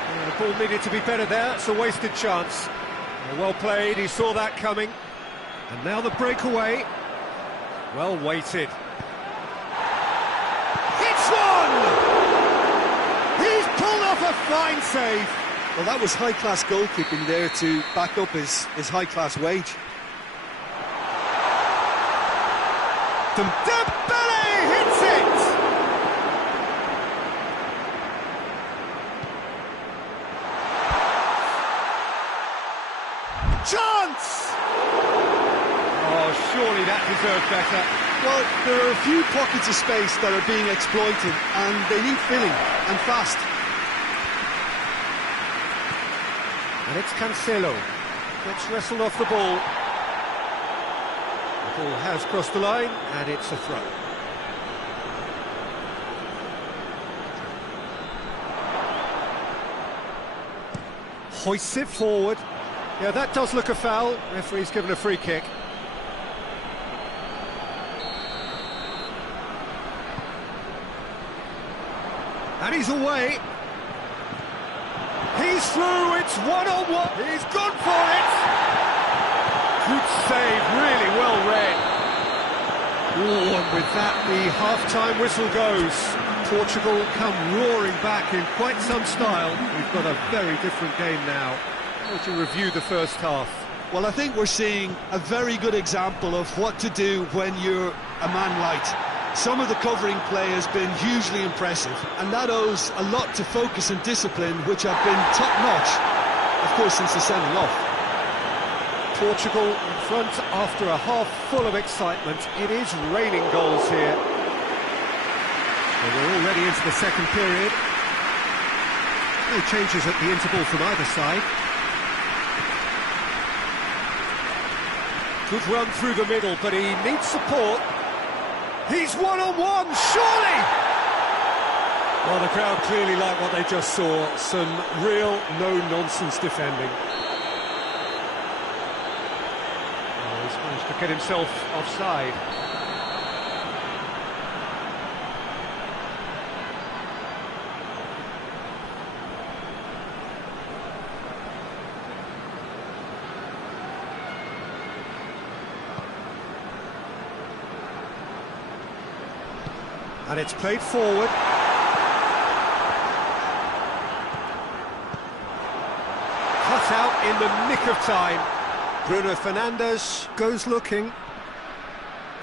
Yeah, the ball needed to be better there. It's a wasted chance. Well played, he saw that coming. And now the breakaway. Well weighted. Hits one! He's pulled off a fine save. Well, that was high-class goalkeeping there to back up his high-class wage. Dembele hits it! Chance! Oh, surely that deserved better. Well, there are a few pockets of space that are being exploited, and they need filling, and fast. And it's Cancelo. Gets wrestled off the ball. The ball has crossed the line, and it's a throw. Hoists it forward. Yeah, that does look a foul. Referee's given a free kick. And he's away. He's through, it's one-on-one. He's gone for it. Good save, really well read. Oh, and with that, the half-time whistle goes. Portugal come roaring back in quite some style. We've got a very different game now. How would you review the first half? Well, I think we're seeing a very good example of what to do when you're a man light. Some of the covering play has been hugely impressive, and that owes a lot to focus and discipline, which have been top-notch, of course, since the sending off. Portugal in front after a half full of excitement. It is raining goals here. And we're already into the second period. No changes at the interval from either side. Good run through the middle, but he needs support. He's one-on-one, surely! Well, the crowd clearly like what they just saw. Some real no-nonsense defending. Oh, he's managed to get himself offside. And it's played forward. Cut out in the nick of time. Bruno Fernandes goes looking.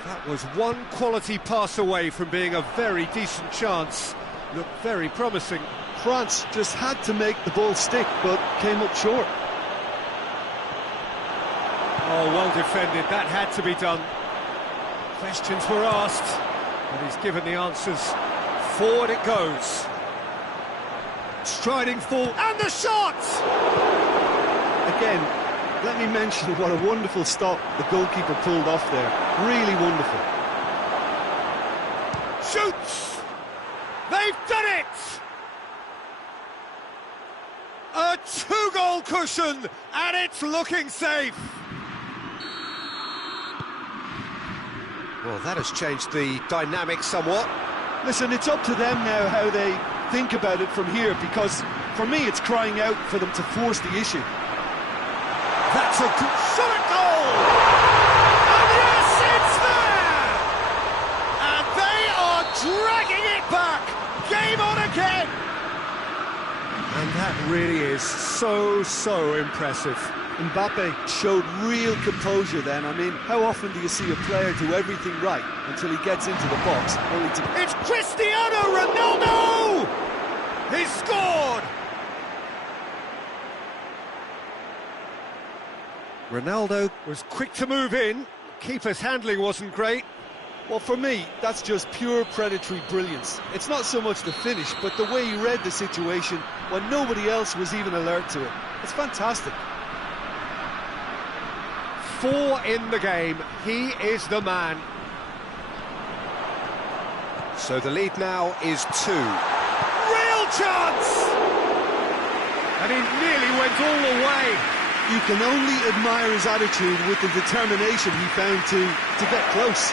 That was one quality pass away from being a very decent chance. Looked very promising. France just had to make the ball stick, but came up short. Oh, well defended. That had to be done. Questions were asked. And he's given the answers. Forward it goes. Striding forward. And the shot! Again, let me mention what a wonderful stop the goalkeeper pulled off there. Really wonderful. Shoots! They've done it! A two-goal cushion, and it's looking safe. Well, that has changed the dynamic somewhat. Listen, it's up to them now how they think about it from here, because for me it's crying out for them to force the issue. That's a good shot goal! And yes, it's there! And they are dragging it back! Game on again! And that really is so impressive. Mbappe showed real composure then. I mean, how often do you see a player do everything right until he gets into the box, only to... It's Cristiano Ronaldo! He scored! Ronaldo was quick to move in. Keeper's handling wasn't great. Well, for me, that's just pure predatory brilliance. It's not so much the finish, but the way he read the situation when nobody else was even alert to it. It's fantastic. 4 in the game. He is the man. So the lead now is 2. Real chance! And he nearly went all the way. You can only admire his attitude with the determination he found to get close.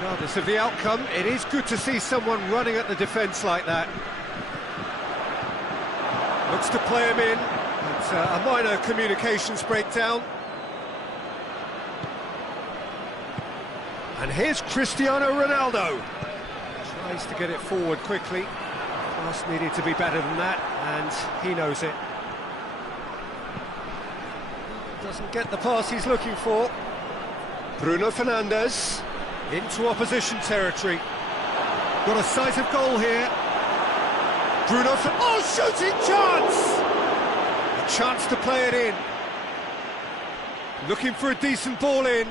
Regardless of the outcome, it is good to see someone running at the defence like that. Looks to play him in. It's a minor communications breakdown. And here's Cristiano Ronaldo. Tries to get it forward quickly. Pass needed to be better than that, and he knows it. Doesn't get the pass he's looking for. Bruno Fernandes into opposition territory. Got a sight of goal here. Oh, shooting chance! A chance to play it in. Looking for a decent ball in.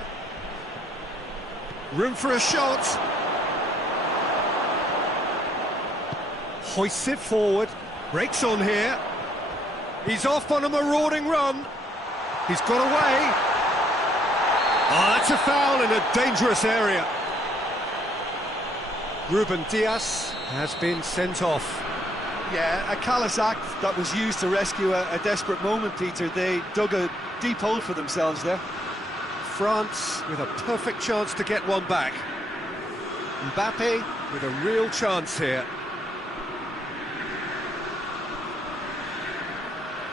Room for a shot. Hoists it forward. Breaks on here. He's off on a marauding run. He's got away. Oh, that's a foul in a dangerous area. Ruben Dias has been sent off. Yeah, a callous act that was used to rescue a desperate moment, Peter. They dug a deep hole for themselves there. France with a perfect chance to get one back. Mbappe with a real chance here.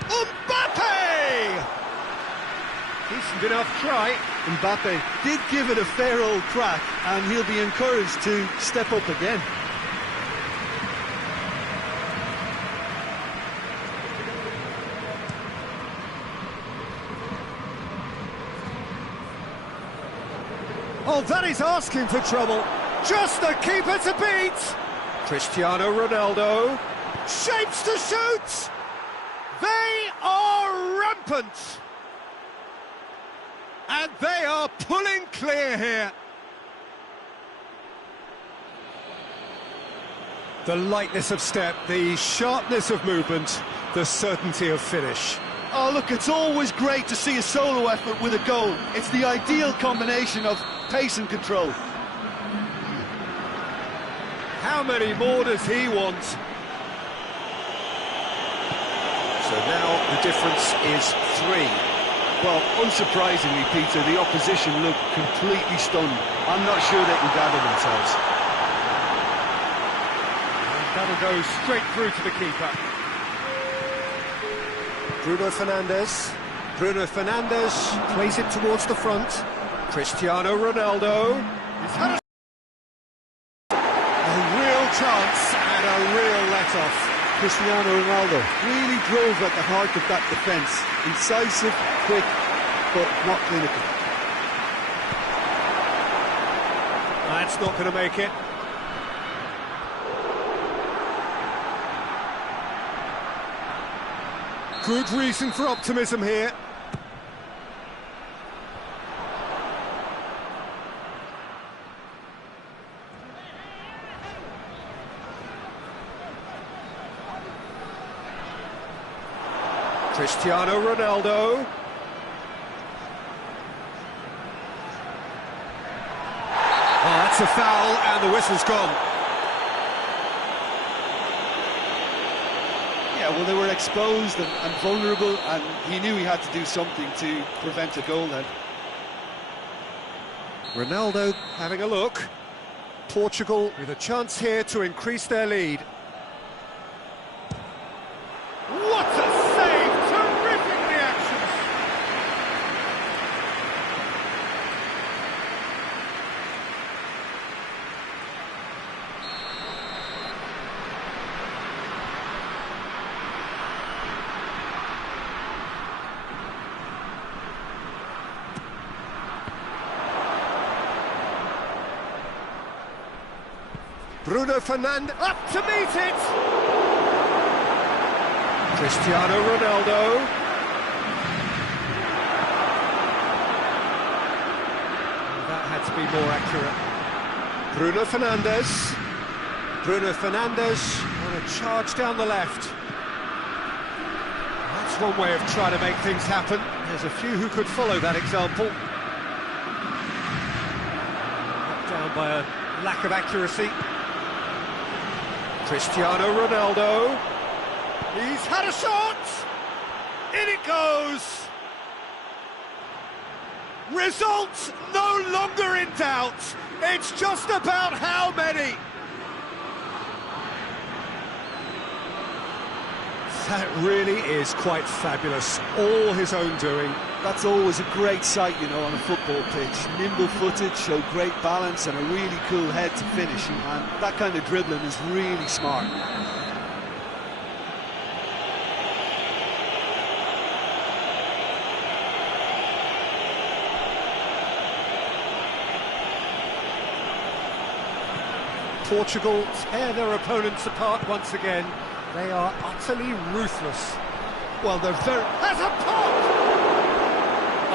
Mbappe! Decent enough try. Mbappe did give it a fair old crack, and he'll be encouraged to step up again. Oh, that is asking for trouble. Just the keeper to beat. Cristiano Ronaldo shapes to shoot. They are rampant. And they are pulling clear here. The lightness of step, the sharpness of movement, the certainty of finish. Oh, look, it's always great to see a solo effort with a goal. It's the ideal combination of pace and control. How many more does he want? So now the difference is 3. Well, unsurprisingly, Peter, the opposition look completely stunned. I'm not sure they can gather themselves. And that'll go straight through to the keeper. Bruno Fernandes. Bruno Fernandes plays it towards the front. Cristiano Ronaldo. He's had a real chance and a real let-off. Cristiano Ronaldo really drove at the heart of that defence. Incisive, quick, but not clinical. That's not going to make it. Good reason for optimism here. Cristiano Ronaldo. Oh, that's a foul, and the whistle's gone. Yeah, well, they were exposed and vulnerable, and he knew he had to do something to prevent a goal then. Ronaldo having a look. Portugal with a chance here to increase their lead. What a save! Terrific reactions! Bruno Fernandes up to meet it! Cristiano Ronaldo. That had to be more accurate. Bruno Fernandes. Bruno Fernandes on a charge down the left. That's one way of trying to make things happen. There's a few who could follow that example. Knocked down by a lack of accuracy. Cristiano Ronaldo. He's had a shot! In it goes! Results no longer in doubt. It's just about how many. That really is quite fabulous. All his own doing. That's always a great sight, you know, on a football pitch. Nimble-footed, showed great balance and a really cool head to finish. And that kind of dribbling is really smart. Portugal tear their opponents apart once again. They are utterly ruthless. Well, they're very... Has a pop!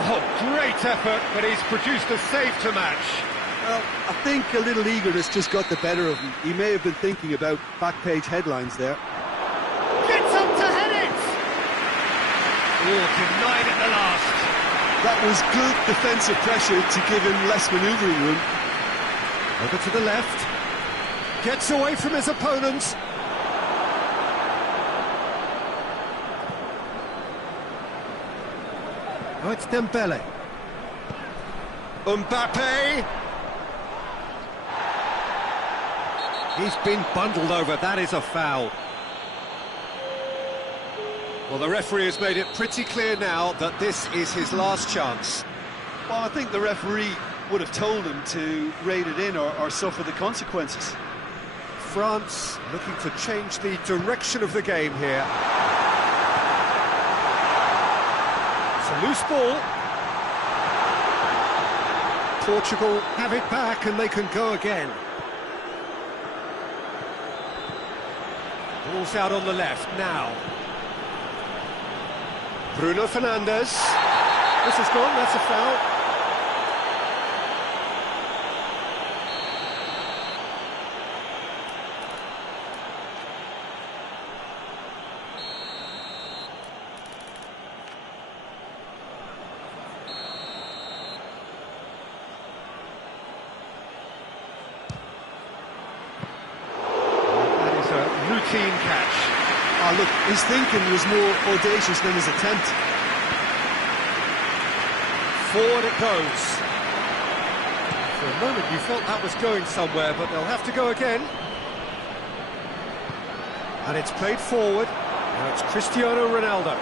Oh, great effort, but he's produced a save to match. Well, I think a little eagerness just got the better of him. He may have been thinking about back-page headlines there. Gets up to head it! Oh, denied at the last. That was good defensive pressure to give him less manoeuvring room. Over to the left. Gets away from his opponents. Oh, it's Dembele. Mbappe. He's been bundled over. That is a foul. Well, the referee has made it pretty clear now that this is his last chance. Well, I think the referee would have told him to rate it in or suffer the consequences. France looking to change the direction of the game here. It's a loose ball. Portugal have it back and they can go again. Ball's out on the left now. Bruno Fernandes. This is gone, that's a foul. Routine catch. Oh, look, his thinking was more audacious than his attempt. Forward it goes. For a moment you felt that was going somewhere, but they'll have to go again. And it's played forward. Now it's Cristiano Ronaldo.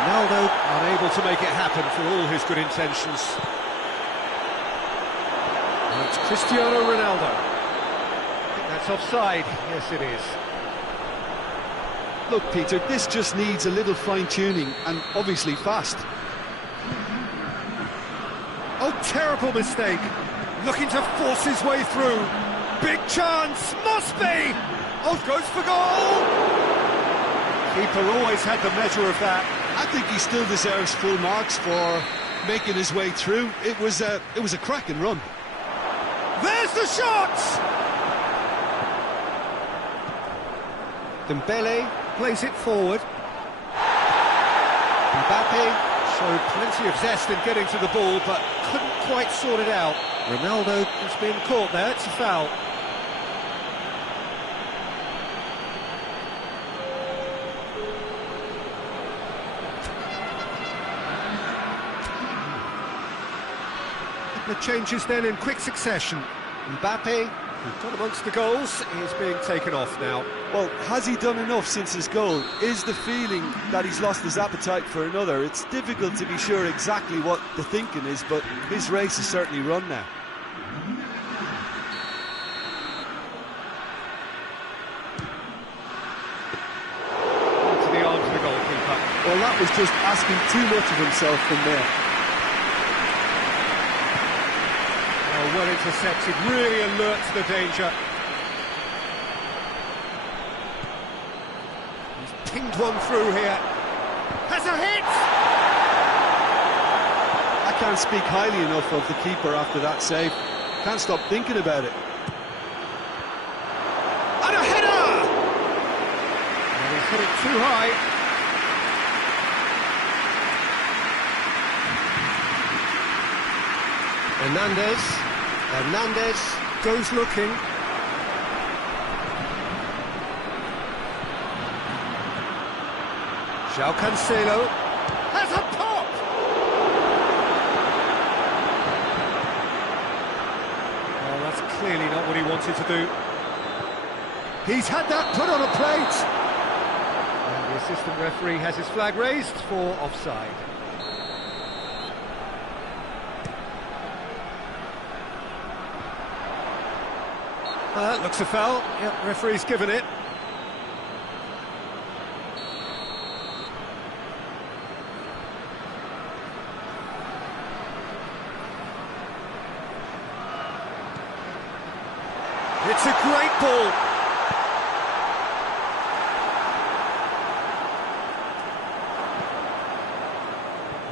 Ronaldo unable to make it happen for all his good intentions. Now it's Cristiano Ronaldo. That's offside. Yes, it is. Look, Peter, this just needs a little fine-tuning and obviously fast. Oh, terrible mistake. Looking to force his way through. Big chance. Must be. Oh, goes for goal. Keeper always had the measure of that. I think he still deserves full marks for making his way through. It was a cracking run. There's the shot. Dembele plays it forward. Mbappe showed plenty of zest in getting to the ball, but couldn't quite sort it out. Ronaldo has been caught there, it's a foul. The changes then in quick succession. Mbappe, who's got amongst the goals, is being taken off now. Well, has he done enough since his goal? Is the feeling that he's lost his appetite for another? It's difficult to be sure exactly what the thinking is, but his race is certainly run now. To the arms of the goalkeeper. Well, that was just asking too much of himself from there. Well intercepted, really alert to the danger. He's pinged one through here. Has a hit! I can't speak highly enough of the keeper after that save. Can't stop thinking about it. And a header! put it too high. Hernandez goes looking. João Cancelo has a pop! Well, that's clearly not what he wanted to do. He's had that put on a plate! And the assistant referee has his flag raised for offside. That looks a foul. Yep, referee's given it. It's a great ball.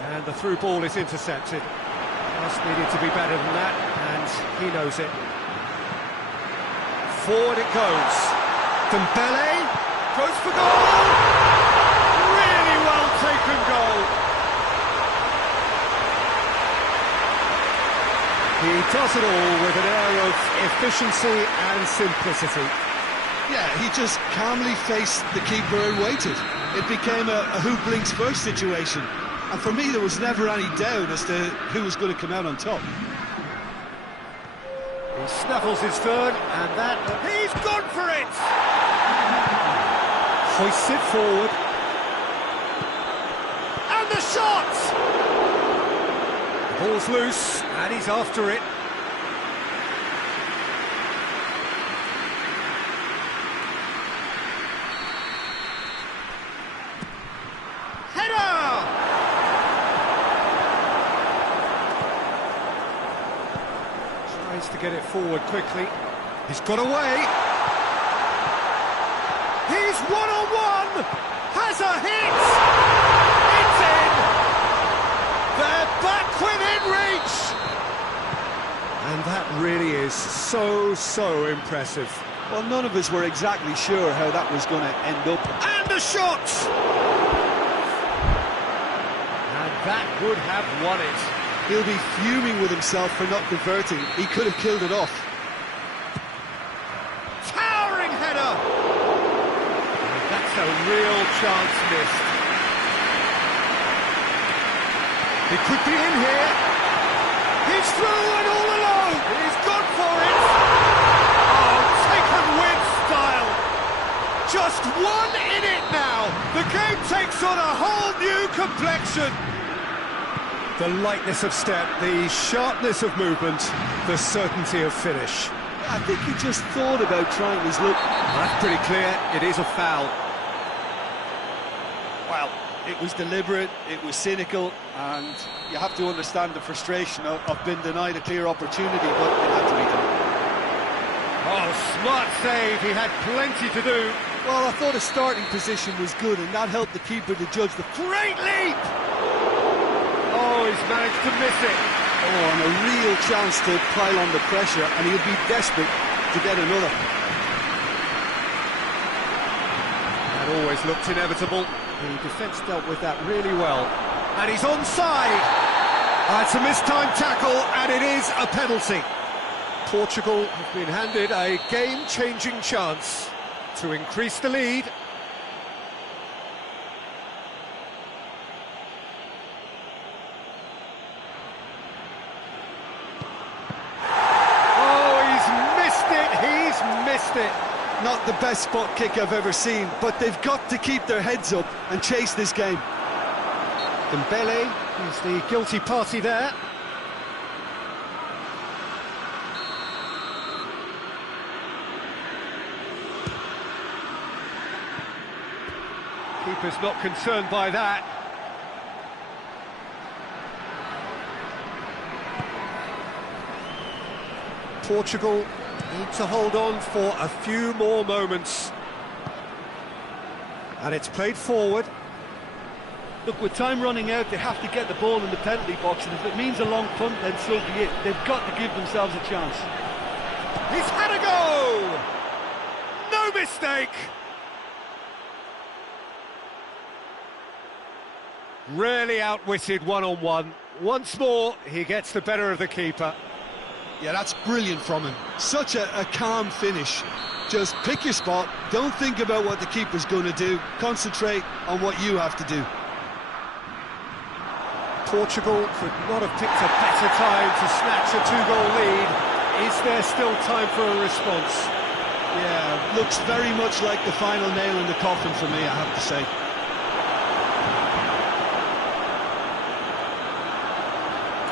And the through ball is intercepted. Just needed to be better than that, and he knows it. Forward it goes. Dembele goes for goal! Really well taken goal. He does it all with an air of efficiency and simplicity. Yeah, he just calmly faced the keeper and waited. It became a who blinks first situation. And for me, there was never any doubt as to who was going to come out on top. He snaffles his third, and that... He's gone for it! Hoists it forward. And the shot! The ball's loose, and he's after it. Header! Tries to get it forward quickly. He's got away. He's one-on-one! Has a hit! It's in! They're back within reach! And that really is so impressive. Well, none of us were exactly sure how that was going to end up. And the shot! And that would have won it. He'll be fuming with himself for not converting. He could have killed it off. Towering header! And that's a real chance missed. He could be in here. He's through and all alone. He's gone for it. Oh, taken with style. Just one in it now. The game takes on a whole new complexion. The lightness of step, the sharpness of movement, the certainty of finish. I think he just thought about trying his luck. That's pretty clear. It is a foul. Well, it was deliberate, it was cynical, and you have to understand the frustration of being denied a clear opportunity, but it had to be done. Oh, smart save. He had plenty to do. Well, I thought his starting position was good, and that helped the keeper to judge the... Great leap! Oh, he's managed to miss it. Oh, and a real chance to pile on the pressure, and he'll be desperate to get another. That always looked inevitable. The defence dealt with that really well. And he's onside! It's a mistimed tackle, and it is a penalty. Portugal have been handed a game-changing chance to increase the lead. It. Not the best spot kick I've ever seen, but they've got to keep their heads up and chase this game. Dembele is the guilty party there. Keeper's not concerned by that. Portugal need to hold on for a few more moments. And it's played forward. Look, with time running out, they have to get the ball in the penalty box, and if it means a long punt, then so be it. They've got to give themselves a chance. He's had a go! No mistake! Really outwitted one-on-one. Once more, he gets the better of the keeper. Yeah, that's brilliant from him. Such a calm finish. Just pick your spot, don't think about what the keeper's going to do, concentrate on what you have to do. Portugal could not have picked a better time to snatch a two-goal lead. Is there still time for a response? Yeah, looks very much like the final nail in the coffin for me, I have to say.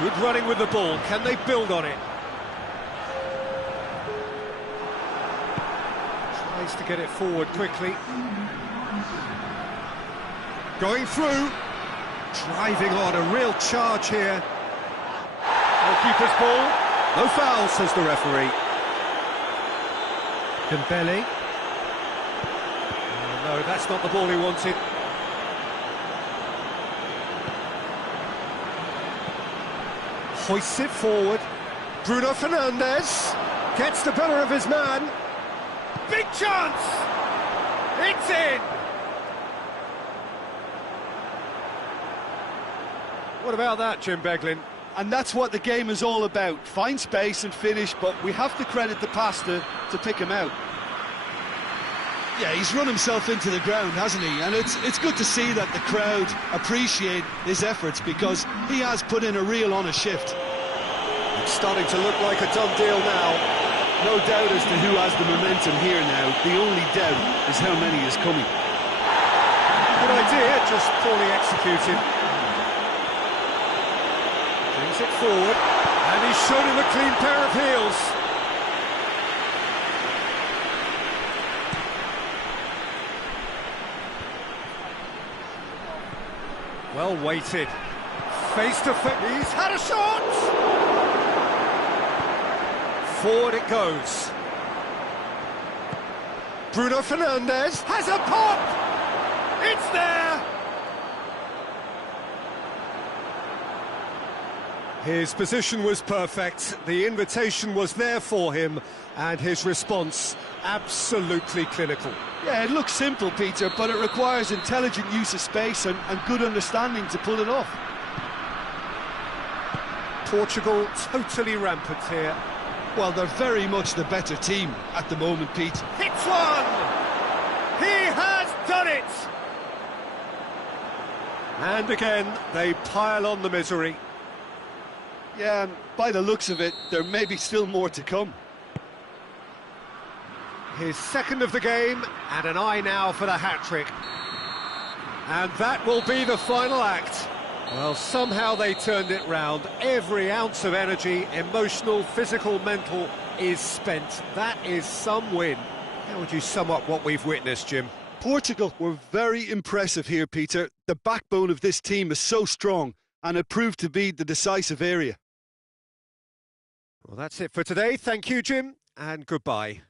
Good running with the ball. Can they build on it? Tries to get it forward quickly. Going through. Driving on, a real charge here. Goalkeeper's ball. No foul, says the referee. Dembele. Oh, no, that's not the ball he wanted. Hoists it forward. Bruno Fernandes gets the better of his man. Big chance! It's in! What about that, Jim Beglin? And that's what the game is all about. Find space and finish, but we have to credit the passer to pick him out. Yeah, he's run himself into the ground, hasn't he? And it's good to see that the crowd appreciate his efforts, because he has put in a real honest shift. It's starting to look like a done deal now. No doubt as to who has the momentum here now. The only doubt is how many is coming. Good idea, just poorly executed. Brings it forward, and he's shown him a clean pair of heels. Well weighted. Face to face. He's had a shot! Forward it goes. Bruno Fernandes has a pop! It's there! His position was perfect, the invitation was there for him, and his response absolutely clinical. Yeah, it looks simple, Peter, but it requires intelligent use of space and good understanding to pull it off. Portugal totally rampant here. Well, they're very much the better team at the moment, Pete. Hits one! He has done it! And again, they pile on the misery. Yeah, and by the looks of it, there may be still more to come. His second of the game, and an eye now for the hat-trick. And that will be the final act. Well, somehow they turned it round. Every ounce of energy, emotional, physical, mental, is spent. That is some win. How would you sum up what we've witnessed, Jim? Portugal were very impressive here, Peter. The backbone of this team is so strong, and it proved to be the decisive area. Well, that's it for today. Thank you, Jim, and goodbye.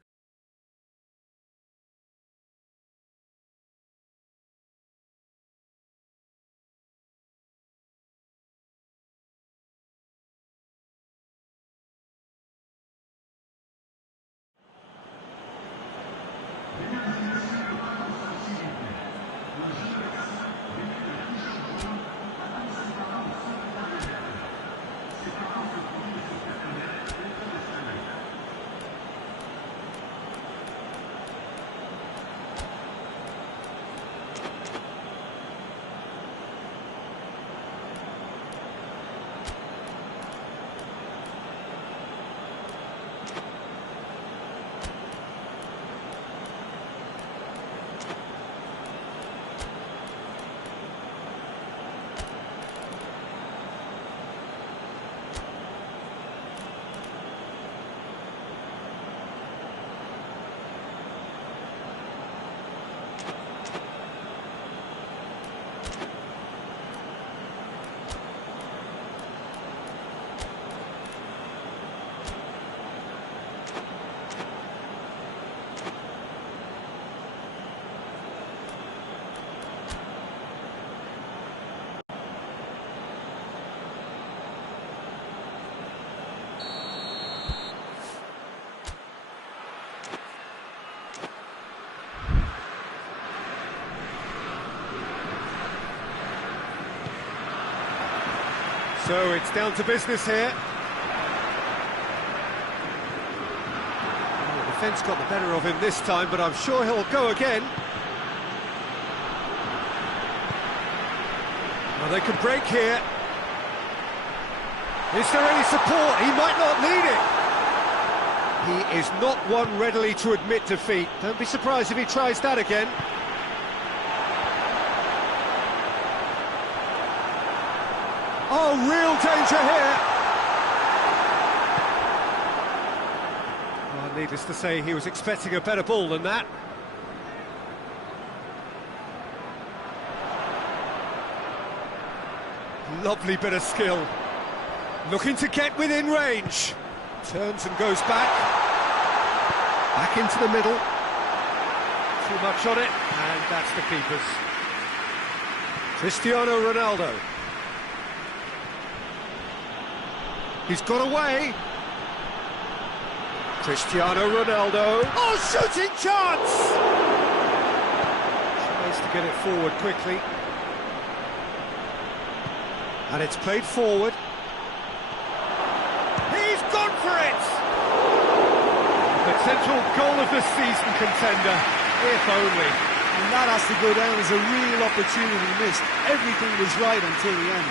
So it's down to business here. The defence got the better of him this time, but I'm sure he'll go again. Well, they could break here. Is there any support? He might not need it. He is not one readily to admit defeat. Don't be surprised if he tries that again. Oh, real danger here. Oh, needless to say, he was expecting a better ball than that. Lovely bit of skill. Looking to get within range. Turns and goes back. Back into the middle. Too much on it, and that's the keeper's. Cristiano Ronaldo. He's got away. Cristiano Ronaldo. Oh, shooting chance! Tries to get it forward quickly. And it's played forward. He's gone for it! Potential goal of the season contender, if only. And that has to go down as a real opportunity missed. Everything was right until the end.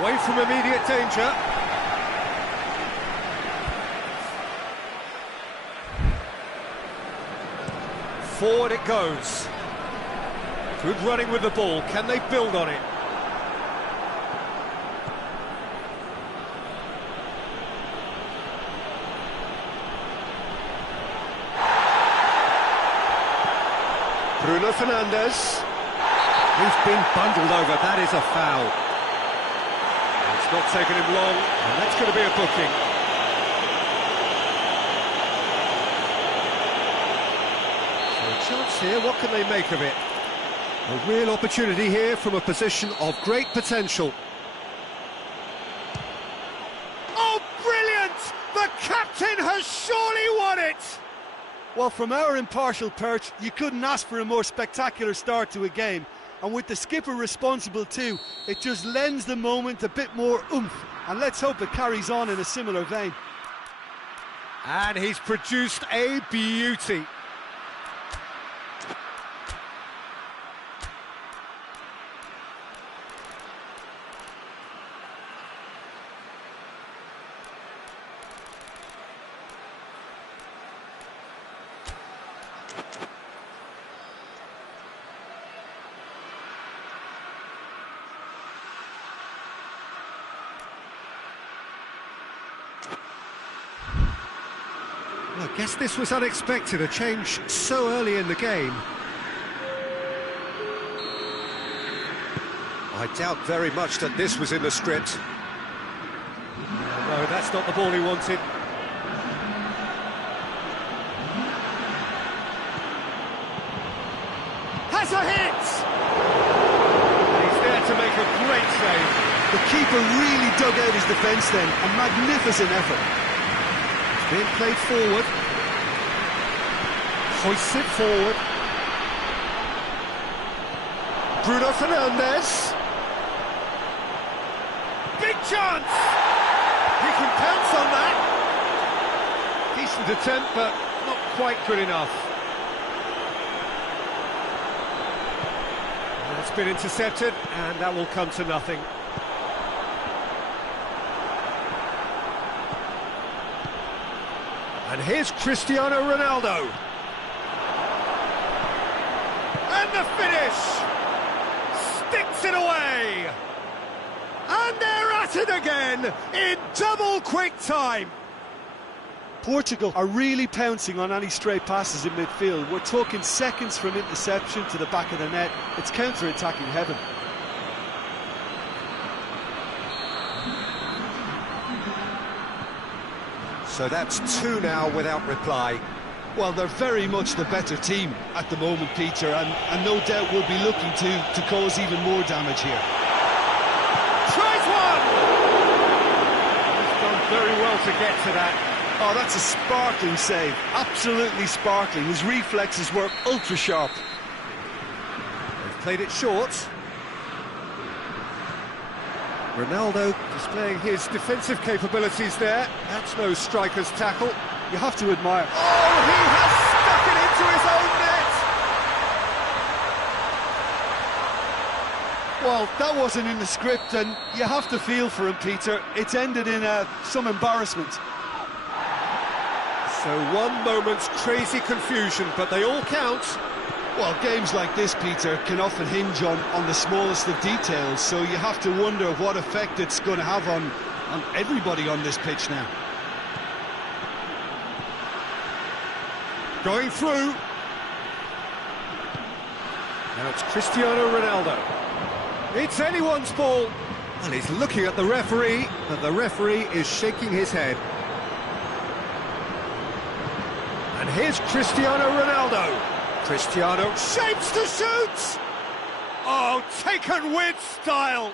Away from immediate danger. Forward it goes. Good running with the ball. Can they build on it? Bruno Fernandes. He's been bundled over. That is a foul. It's not taken him long, and that's going to be a booking. So a chance here, what can they make of it? A real opportunity here from a position of great potential. Oh, brilliant! The captain has surely won it! Well, from our impartial perch, you couldn't ask for a more spectacular start to a game. And with the skipper responsible too, it just lends the moment a bit more oomph. And let's hope it carries on in a similar vein. And he's produced a beauty. Well, I guess this was unexpected, a change so early in the game. I doubt very much that this was in the script. No, that's not the ball he wanted. Has a hit! He's there to make a great save. The keeper really dug out his defence then, a magnificent effort. Being played forward. Hoists it forward. Bruno Fernandes. Big chance! He can pounce on that. Decent attempt, but not quite good enough. That's been intercepted, and that will come to nothing. And here's Cristiano Ronaldo. And the finish! Sticks it away! And they're at it again in double quick time. Portugal are really pouncing on any stray passes in midfield. We're talking seconds from interception to the back of the net. It's counter-attacking heaven. So that's 2 now without reply. Well, they're very much the better team at the moment, Peter, and no doubt will be looking to cause even more damage here. Tries one! He's done very well to get to that. Oh, that's a sparkling save. Absolutely sparkling. His reflexes were ultra sharp. They've played it short. Ronaldo displaying his defensive capabilities there. That's no striker's tackle. You have to admire. Oh, he has stuck it into his own net! Well, that wasn't in the script, and you have to feel for him, Peter. It's ended in some embarrassment. So one moment's crazy confusion, but they all count. Well, games like this, Peter, can often hinge on the smallest of details, so you have to wonder what effect it's going to have on everybody on this pitch now. Going through. Now it's Cristiano Ronaldo. It's anyone's ball. And he's looking at the referee, but the referee is shaking his head. And here's Cristiano Ronaldo. Cristiano shapes to shoot! Oh, taken with style!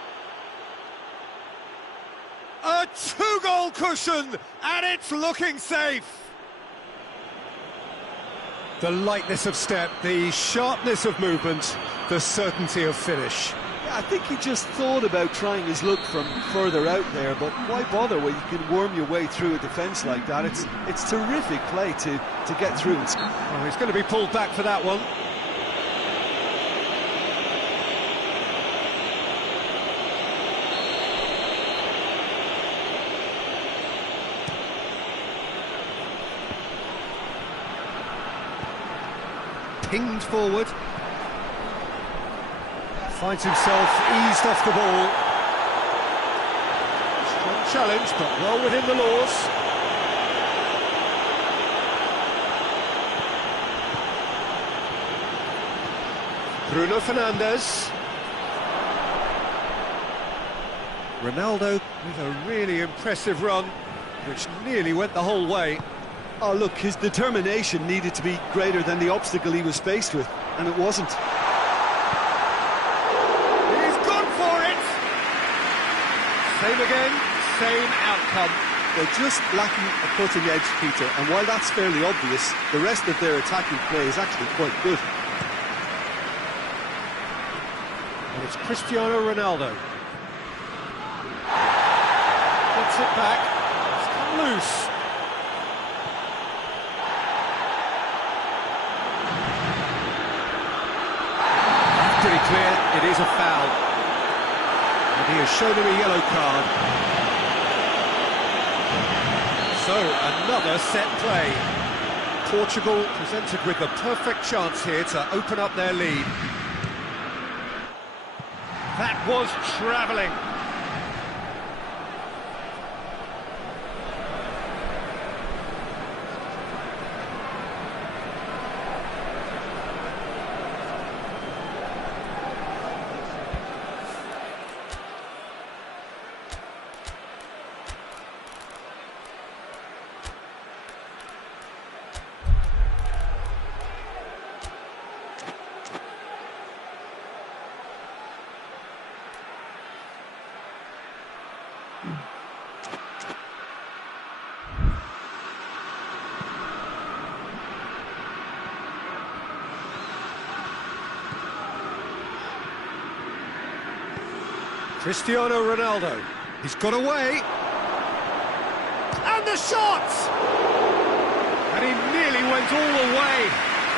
A 2-goal cushion, and it's looking safe! The lightness of step, the sharpness of movement, the certainty of finish. Yeah, I think he just thought about trying his luck from further out there, but why bother when you can worm your way through a defence like that? It's terrific play to get through and score. Oh, he's going to be pulled back for that one. Pinged forward. Finds himself eased off the ball. Strong challenge, but well within the laws. Bruno Fernandes. Ronaldo with a really impressive run, which nearly went the whole way. Oh, look, his determination needed to be greater than the obstacle he was faced with, and it wasn't. He's gone for it! Same again, same outcome. They're just lacking a cutting edge, Peter, and while that's fairly obvious, the rest of their attacking play is actually quite good. And it's Cristiano Ronaldo. Gets it back, it's come loose. Pretty clear, it is a foul. And he has shown him a yellow card. So, another set play. Portugal presented with the perfect chance here to open up their lead. That was travelling. Cristiano Ronaldo, he's got away, and the shot! And he nearly went all the way.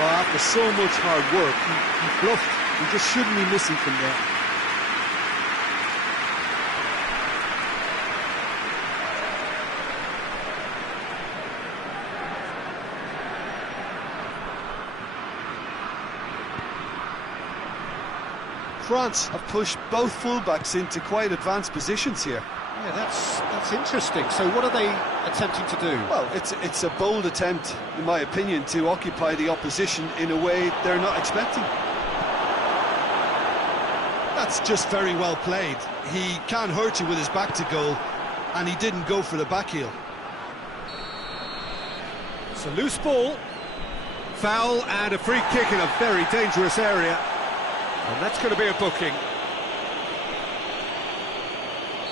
Oh, after so much hard work, he bluffed. He just shouldn't be missing from there. France have pushed both fullbacks into quite advanced positions here. Yeah, that's interesting. So what are they attempting to do? Well, it's a bold attempt, in my opinion, to occupy the opposition in a way they're not expecting. That's just very well played. He can't hurt you with his back to goal, and he didn't go for the back heel. It's a loose ball. Foul and a free kick in a very dangerous area. And that's going to be a booking.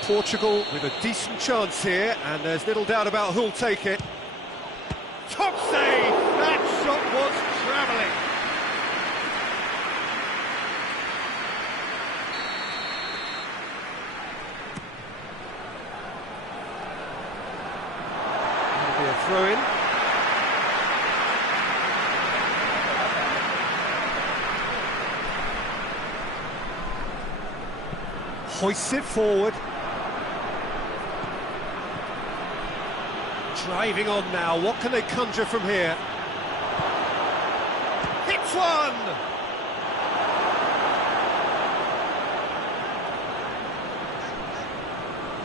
Portugal with a decent chance here, and there's little doubt about who'll take it. Top save! That shot was travelling. That'll be a throw-in. Hoists it forward. Driving on now, what can they conjure from here? Hits one!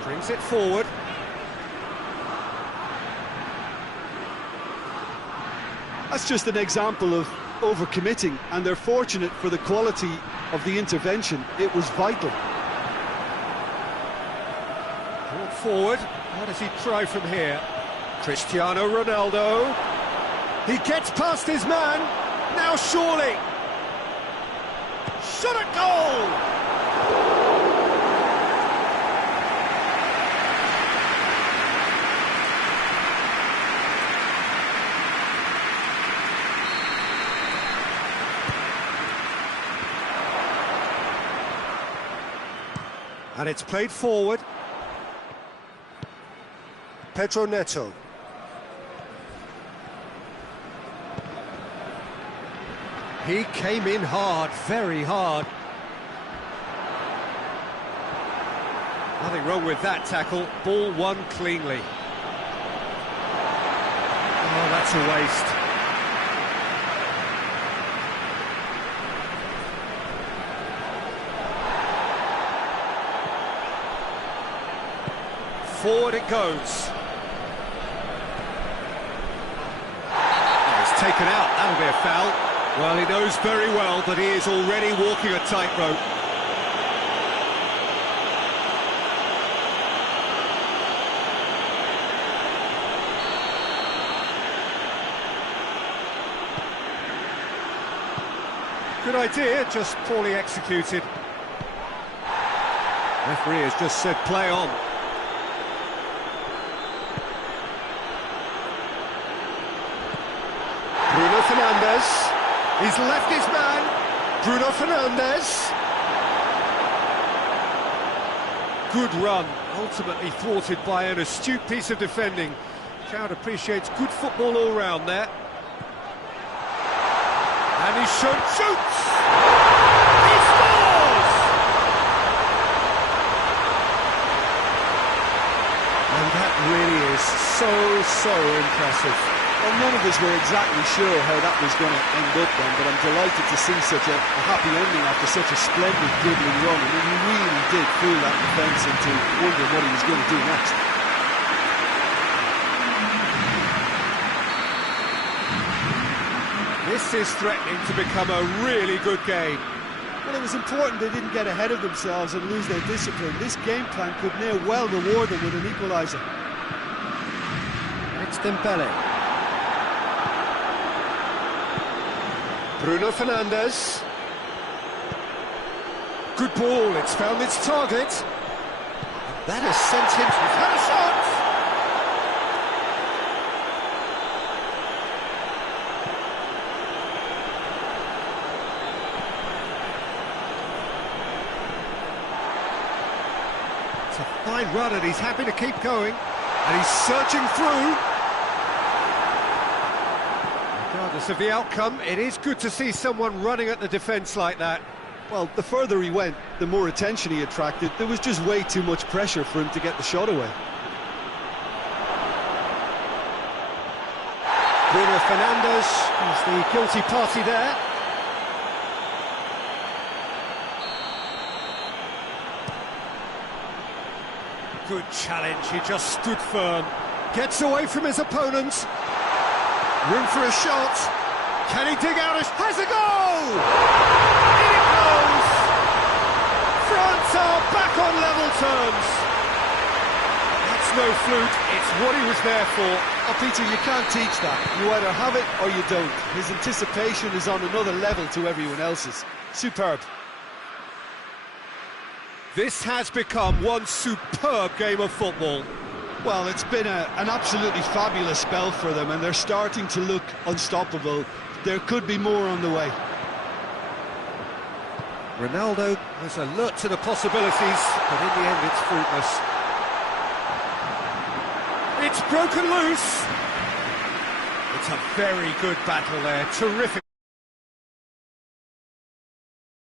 Brings it forward. That's just an example of overcommitting, and they're fortunate for the quality of the intervention. It was vital. Brought forward. How does he try from here? Cristiano Ronaldo. He gets past his man. Now surely. Shot at goal! And it's played forward. Pedro Neto. He came in hard, very hard. Nothing wrong with that tackle. Ball won cleanly. Oh, that's a waste. Forward it goes. Oh, he's taken out. That'll be a foul. Well, he knows very well that he is already walking a tightrope. Good idea, just poorly executed. Referee has just said play on. Bruno Fernandes. He's left his man. Bruno Fernandes. Good run, ultimately thwarted by an astute piece of defending. Crowd appreciates good football all round there. And he shoots! He scores! And that really is so impressive. Well, none of us were exactly sure how that was going to end up then, but I'm delighted to see such a happy ending after such a splendid dribbling run. I mean, he really did fool that defence into wondering what he was going to do next. This is threatening to become a really good game. Well, it was important they didn't get ahead of themselves and lose their discipline. This game plan could now well reward them with an equaliser. It's Dembele. Bruno Fernandes. Good ball, it's found its target. That has sent him to have a shot! It's a fine run and he's happy to keep going. And he's surging through. Regardless of the outcome, it is good to see someone running at the defence like that. Well, the further he went, the more attention he attracted. There was just way too much pressure for him to get the shot away. Bruno Fernandes is the guilty party there. Good challenge, he just stood firm. Gets away from his opponent. Room for a shot. Can he dig out has a goal! In it goes! France are back on level terms. That's no fluke, it's what he was there for. Oh, Peter, you can't teach that. You either have it or you don't. His anticipation is on another level to everyone else's. Superb. This has become one superb game of football. Well, it's been an absolutely fabulous spell for them, and they're starting to look unstoppable. There could be more on the way. Ronaldo is alert to the possibilities, but in the end it's fruitless. It's broken loose. It's a very good battle there, terrific.